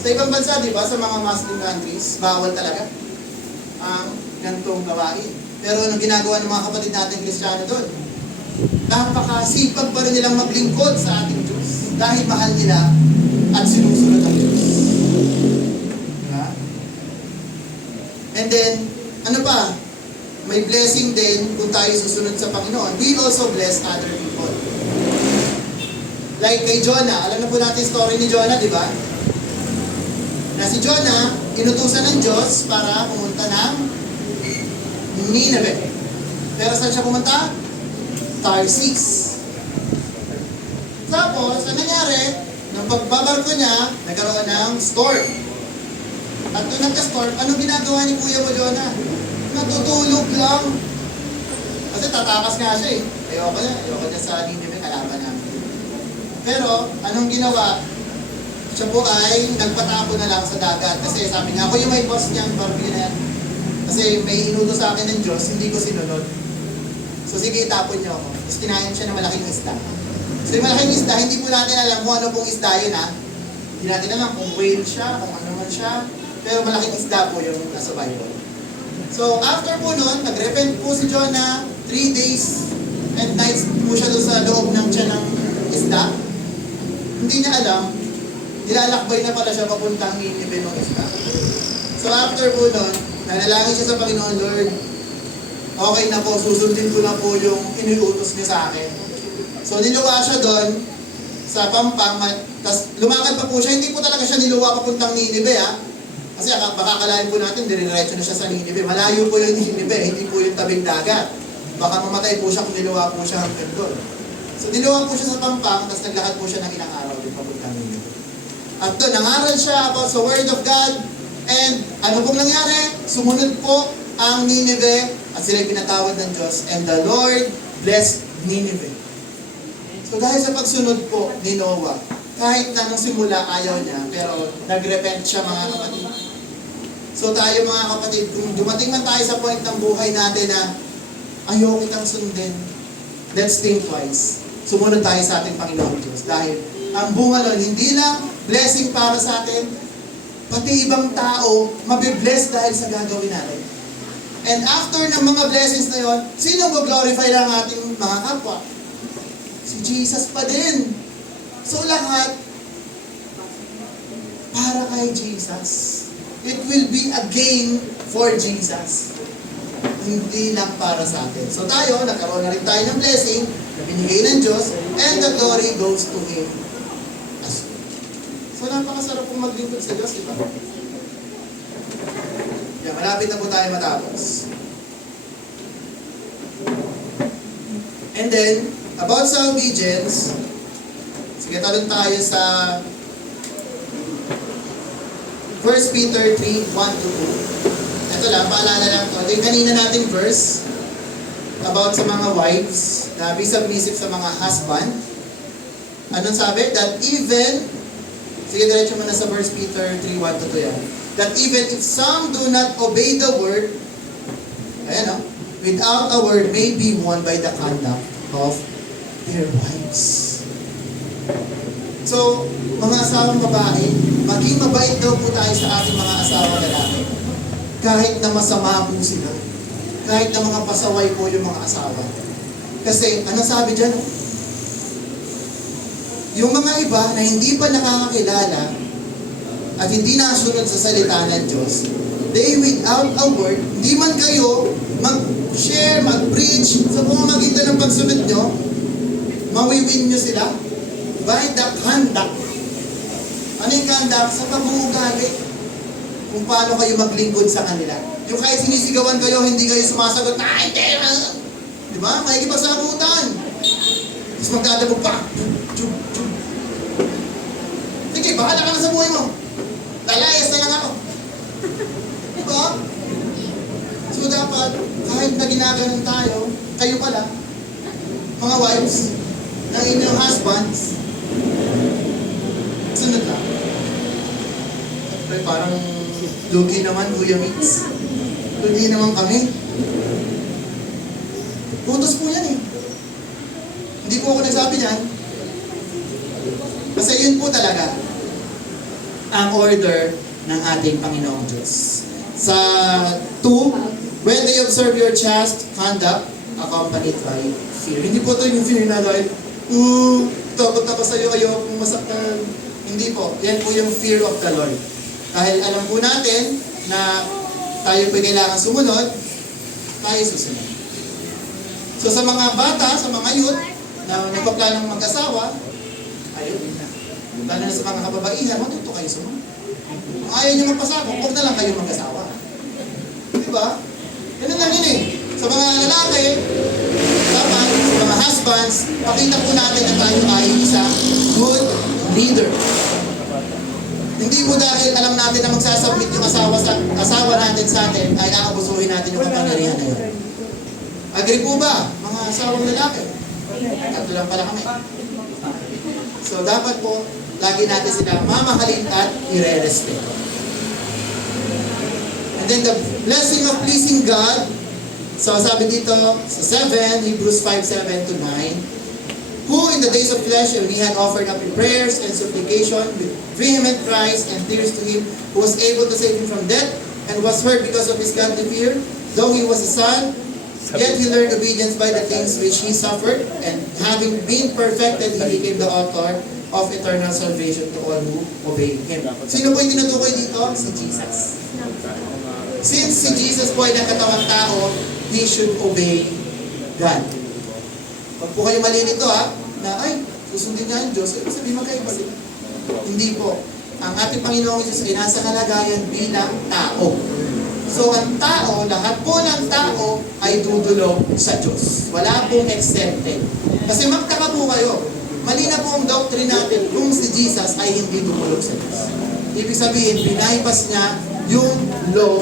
Sa ibang bansa, di ba, sa mga Muslim countries, bawal talaga ang gantong gawain. Pero anong ginagawa ng mga kapatid natin Kristiyano doon? Napakasipag pa rin nilang maglingkod sa ating Diyos. Dahil mahal nila at sinusunod ang Diyos. Diba? And then, ano pa? May blessing din kung tayo susunod sa Panginoon. We also bless other people. Like kay Jonah. Alam na po natin story ni Jonah, di ba? Na si Jonah, inutusan ng Diyos para pumunta ng Nineveh. Pero saan siya pumunta? Tarsis. Tapos, ang nangyari, nung pagbabarko niya, nagkaroon ng storm. At nung nagka-storm, anong ginagawa ni Kuya mo, Jonah? Natutulog lang. Kasi tatakas nga siya eh. Ayoko niya sa Nineveh, kalaban namin. Pero, anong ginawa? Siya po ay nagpatapo na lang sa dagat. Kasi sabi niya, ako yung may boss niyang barbecue na yan. Kasi may inuto sa akin ng Diyos, hindi ko sinunod. So sige, itapon niyo ako. Tapos kinain siya ng malaking isda. So yung malaking isda, hindi po natin alam kung ano pong isda yun ha. Hindi natin alam kung whale siya, kung ano man siya. Pero malaking isda po yung nasa Bible. So after po nun, nag-repent po si Jonah. 3 days and nights po siya doon sa loob ng tiyan ng isda. Hindi niya alam, nilalakbay na pala siya papuntang Nineveh ng isda. So after po nun, nanalangin siya sa Panginoon, Lord, okay na po, susundin ko na po yung iniutos niya sa akin. So niluwa siya doon sa Pampang, tapos lumakad pa po siya, hindi po talaga siya niluwa papuntang Nineveh ha. Kasi baka akalain po natin, dire-diretso na siya sa Nineveh. Malayo po yung Nineveh, hindi po yung tabing dagat. Baka mamatay po siya kung niluwa po siya hanggang doon. So niluwa po siya sa pampang, tapos naglakad po siya ng ilang araw din papuntang Nineveh. At doon, nangaral siya about sa Word of God, and ano pong nangyari? Sumunod po ang Nineveh, at sila'y pinatawad ng Diyos, and the Lord blessed Nineveh. So dahil sa pagsunod po ni Noah, kahit na nung simula ayaw niya, pero nagrepent siya mga kapatid. So tayo mga kapatid, kung dumating man tayo sa point ng buhay natin na ayaw kitang sundin, let's think twice. Sumunod tayo sa ating Panginoon Diyos. Dahil ang bunga nun, hindi lang blessing para sa atin, pati ibang tao, mabibless dahil sa gagawin natin. And after ng mga blessings na yon, sino mag-glorify ng ating mga kapwa? Si Jesus pa din. So lahat, para kay Jesus. It will be a gain for Jesus. Hindi lang para sa atin. So tayo, nagkaroon na rin tayo ng blessing na binigay ng Diyos, and the glory goes to Him as well. So napakasarap pong maglingkod sa Diyos, di ba? Yan, malapit na po tayo matapos. And then, about sa obedience, sige, talon tayo sa 1 Peter 3, 1-2. Ito lang, paalala lang to. Ito yung kanina nating verse about sa mga wives na be submissive sa mga husband. Anong sabi? That even, sige, diretso mo na sa 1 Peter 3, 1-2 yan. That even if some do not obey the word, ayan o, without a word may be won by the conduct of their wives. So, mga asawang babae, maging mabait daw po tayo sa ating mga asawang lalaki. Kahit na masama po sila. Kahit na mga pasaway po yung mga asawa. Kasi, anong sabi dyan? Yung mga iba na hindi pa nakakakilala at hindi nasunod sa salita ng Diyos, they without a word, hindi man kayo mag-share, mag-preach sa pamamagitan ng pagsunod nyo, mawiwin nyo sila by the conduct. Ano yung conduct? Sa pag-uugali. Kung paano kayo maglingkod sa kanila. Yung kahit sinisigawan kayo, hindi kayo sumasagot, hindi! Di ba? May ikipagsagutan. Tapos magdadabog pa. Sige, bahala ka na sa buhay mo. Lalayas na lang ako. Di ba? So dapat, kahit na ginaganon tayo, kayo pala, mga wives, ng inyong husbands, sunod lang. Ay, parang lugi naman, Kuya Mix. Lugi naman kami. Utos po yan eh. Hindi po ako nagsabi niyan. Kasi yun po talaga ang order ng ating Panginoong Diyos. Sa 2, when they observe your chaste conduct, accompanied by fear. Hindi po ito yung fear na like, takot ako sa'yo, ayaw kong masaktan. Hindi po. Yan po yung fear of the Lord. Dahil alam po natin na tayo po kailangan sumunod, tayo susunod. So sa mga bata, sa mga youth, na nagpaplanong mag-asawa, ayun na. Lalo na sa mga kababaihan, matuto kayo sumunod. Kung ayaw nyo magpasabok, huwag na lang kayo mag-asawa. Diba? Ganun lang yun eh. Sa mga lalaki, dapat, sa mga husbands, pakita po natin na tayo ay isang good leader. Hindi po dahil alam natin na magsasubmit yung asawa natin sa atin, ay aabusuhin natin yung kapangyarihan na yun. Agree po ba, mga asawang lalaki? Tatlo lang pala kami. So dapat po, lagi natin sila mamahalin at i-respect. And then the blessing of pleasing God. So sabi dito sa 7, Hebrews 5:7-9, who in the days of flesh, when he had offered up in prayers and supplication with vehement cries and tears to him, who was able to save him from death, and was heard because of his godly fear, though he was a son, yet he learned obedience by the things which he suffered, and having been perfected, he became the author of eternal salvation to all who obey him. Sino po yung tinutukoy dito? Si Jesus. Since si Jesus po ay nakatawang tao, he should obey God. Pag po kayo malilito na ay, susundin nga yung Diyos, ibig sabihin magkaiba sila. Hindi po. Ang ating Panginoong Jesus ay nasa kalagayan bilang tao. So ang tao, lahat po ng tao ay dudulog sa Diyos. Wala pong exempted. Kasi magtaka po kayo, mali na po ang doctrine natin kung si Jesus ay hindi dumulog sa Diyos. Ibig sabihin, binaypas niya yung law,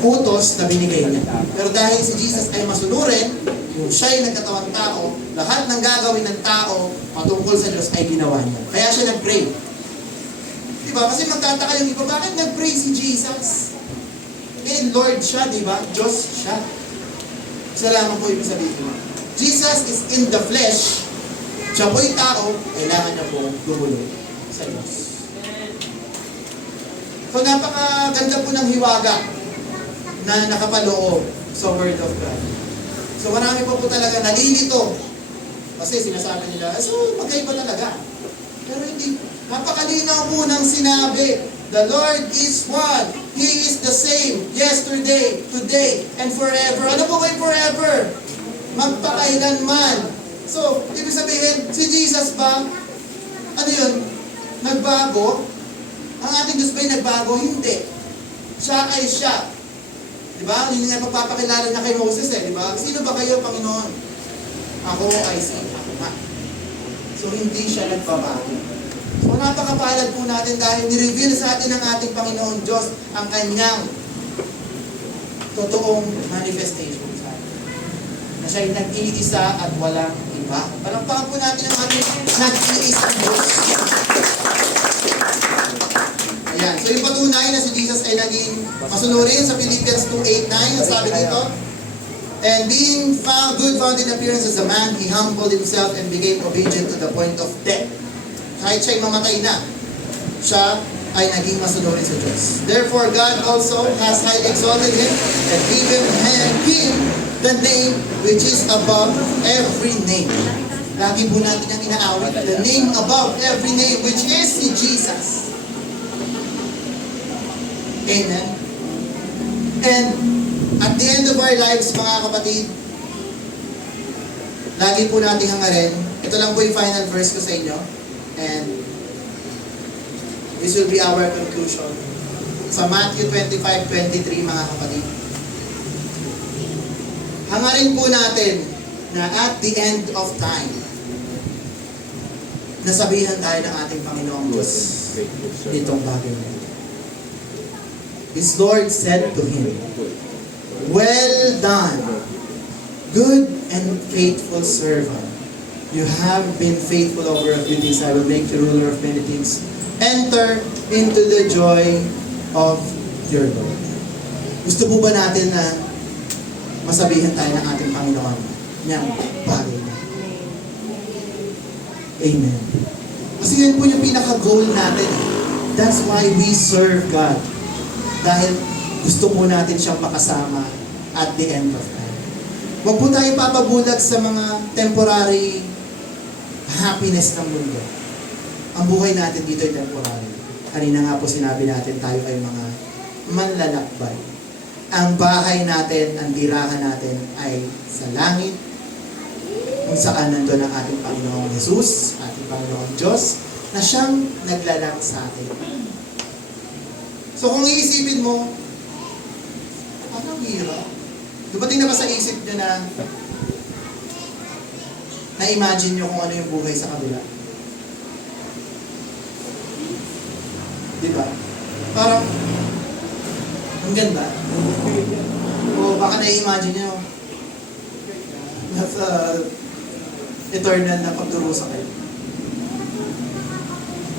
utos na binigay niya. Pero dahil si Jesus ay masunurin, yung siya ay nagkatawang tao, lahat ng gagawin ng tao patungkol sa Diyos ay ginawa niya. Kaya siya nag-pray. Diba? Kasi magtataka yung iba, bakit nag-pray si Jesus? Eh, Lord siya, diba? Diyos siya. Salamat po ibig sabihin. Jesus is in the flesh. Siya po'y tao, kailangan niya po dumulog sa Diyos. So, napakaganda po ng hiwaga na nakapaloob sa Word of God. So, marami po talaga nalilito. Kasi sinasabi nila, so, magkaiba talaga. Pero hindi. Napakalinaw po ng sinabi, the Lord is one. He is the same yesterday, today, and forever. Ano po kayo forever? Magpakailanman. So, ibig sabihin, si Jesus ba, ano yun, nagbago? Ang ating Diyos ba'y nagbago? Hindi. Siya ay siya. Diba? Yun nga pagpapakilala niya kay Moses diba? Sino ba kayo, Panginoon? Ako ay si ako nga. So, hindi siya nagbabago. So, napakapalad po natin dahil nireveal sa atin ng ating Panginoon Diyos ang kanyang totoong manifestation sa atin. Na siya'y nag-iisa at walang iba. Palakpakan po natin ang ating nag-iisang Diyos. Ayan. So, yung patunay na si Jesus ay naging masunurin sa Philippians 2:8-9. Ang sabi dito, and being found in appearance as a man, he humbled himself and became obedient to the point of death. Kahit siya'y mamatay na, siya ay naging masunurin sa Diyos. Therefore, God also has highly exalted him and given him the name which is above every name. Lagi po natin ang inaawit, the name above every name, which is si Jesus. Amen. And at the end of our lives, mga kapatid, lagi po natin hangarin. Ito lang po yung final verse ko sa inyo. And this will be our conclusion. Sa Matthew 25:23, mga kapatid. Hangarin po natin na at the end of time, nasabihan tayo ng ating Panginoong Diyos nitong bagay na ito. His Lord said to him, well done, good and faithful servant. You have been faithful over a few things. I will make you ruler of many things. Enter into the joy of your Lord. Gusto po ba natin na masabihan tayo ng ating Panginoon niyang bagay na? Amen. Kasi yan po yung pinaka-goal natin. That's why we serve God. Dahil gusto po natin siyang makasama at the end of time. Huwag po tayo papabulag sa mga temporary happiness ng mundo. Ang buhay natin dito ay temporary. Kanina nga po sinabi natin tayo ay mga manlalakbay. Ang bahay natin, ang tirahan natin ay sa langit, kung saan nandun ang ating Panginoong Jesus, ating Panginoong Diyos, na siyang naglalang sa atin. So kung iisipin mo, ang hirap. Dumating na ba sa isip nyo na na-imagine nyo kung ano yung buhay sa kabila? Diba? Parang, ang ganda. O baka na-imagine nyo, nasa eternal na pagdurusa kayo.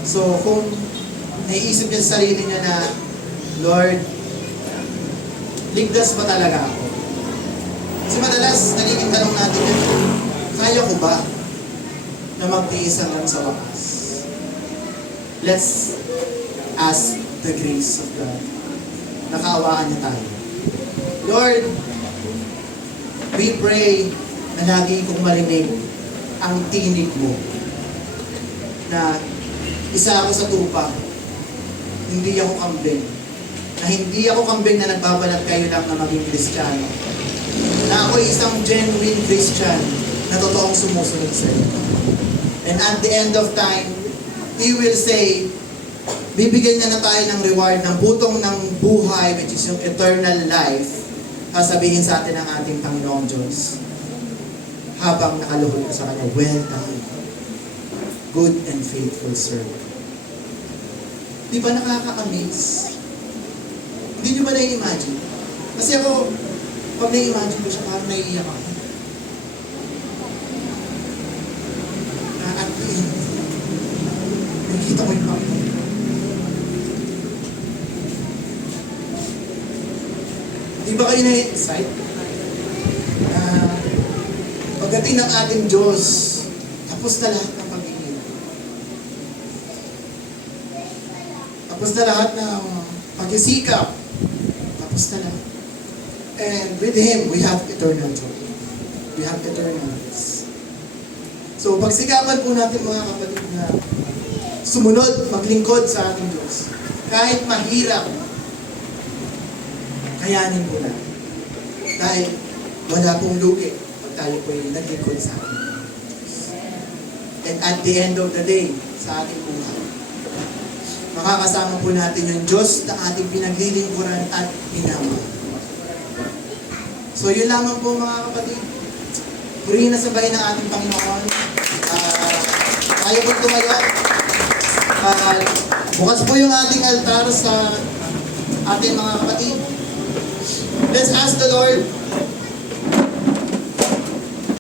So, kung naiisip nyo sa sarili nyo na, Lord, ligtas ba talaga ako? Kasi madalas, nagiging tanong natin yun, kaya ko ba na magtiis hanggang sa wakas? Let's ask the grace of God. Nakaawaan niya tayo. Lord, we pray na lagi kong marinig ang tinig mo na isa ako sa tupa, hindi ako kambing. Na hindi ako kambing na nagbabalat kayo lang na maging Kristiyano. Na ako isang genuine Christian na totoong sumusunod sa iyo. And at the end of time, He will say, bibigyan niya na tayo ng reward ng butong ng buhay, which is yung eternal life, sasabihin sa atin ng ating Panginoong Diyos habang nakaluhod ko sa Kanya, well done, good and faithful servant. Di ba nakaka-amaze? Hindi nyo ba na-imagine? Kasi ako, pag na-imagine ko siya, parang naiiyak ako. At the end, nakikita ko yung Panginoon. Di ba kayo na-excite? Pagdating ng ating Diyos, tapos na lahat ng pag-iingat. Tapos na lahat ng pag-isikap. Tapos na lahat. And with Him, we have eternal joy. We have eternal peace. So, pagsikapan po natin mga kapatid na sumunod, maglingkod sa ating Diyos. Kahit mahirap, kayanin po natin. Dahil wala pong lugi pag tayo po yung naglingkod sa ating Diyos. And at the end of the day, sa ating buhay, makakasama po natin yung Diyos na ating pinaglilingkuran at pinamahal. So yun lamang po mga kapatid. Purihin na sabay ng ating Panginoon. Tayo po tumayo. Bukas po yung ating altar sa ating mga kapatid. Let's ask the Lord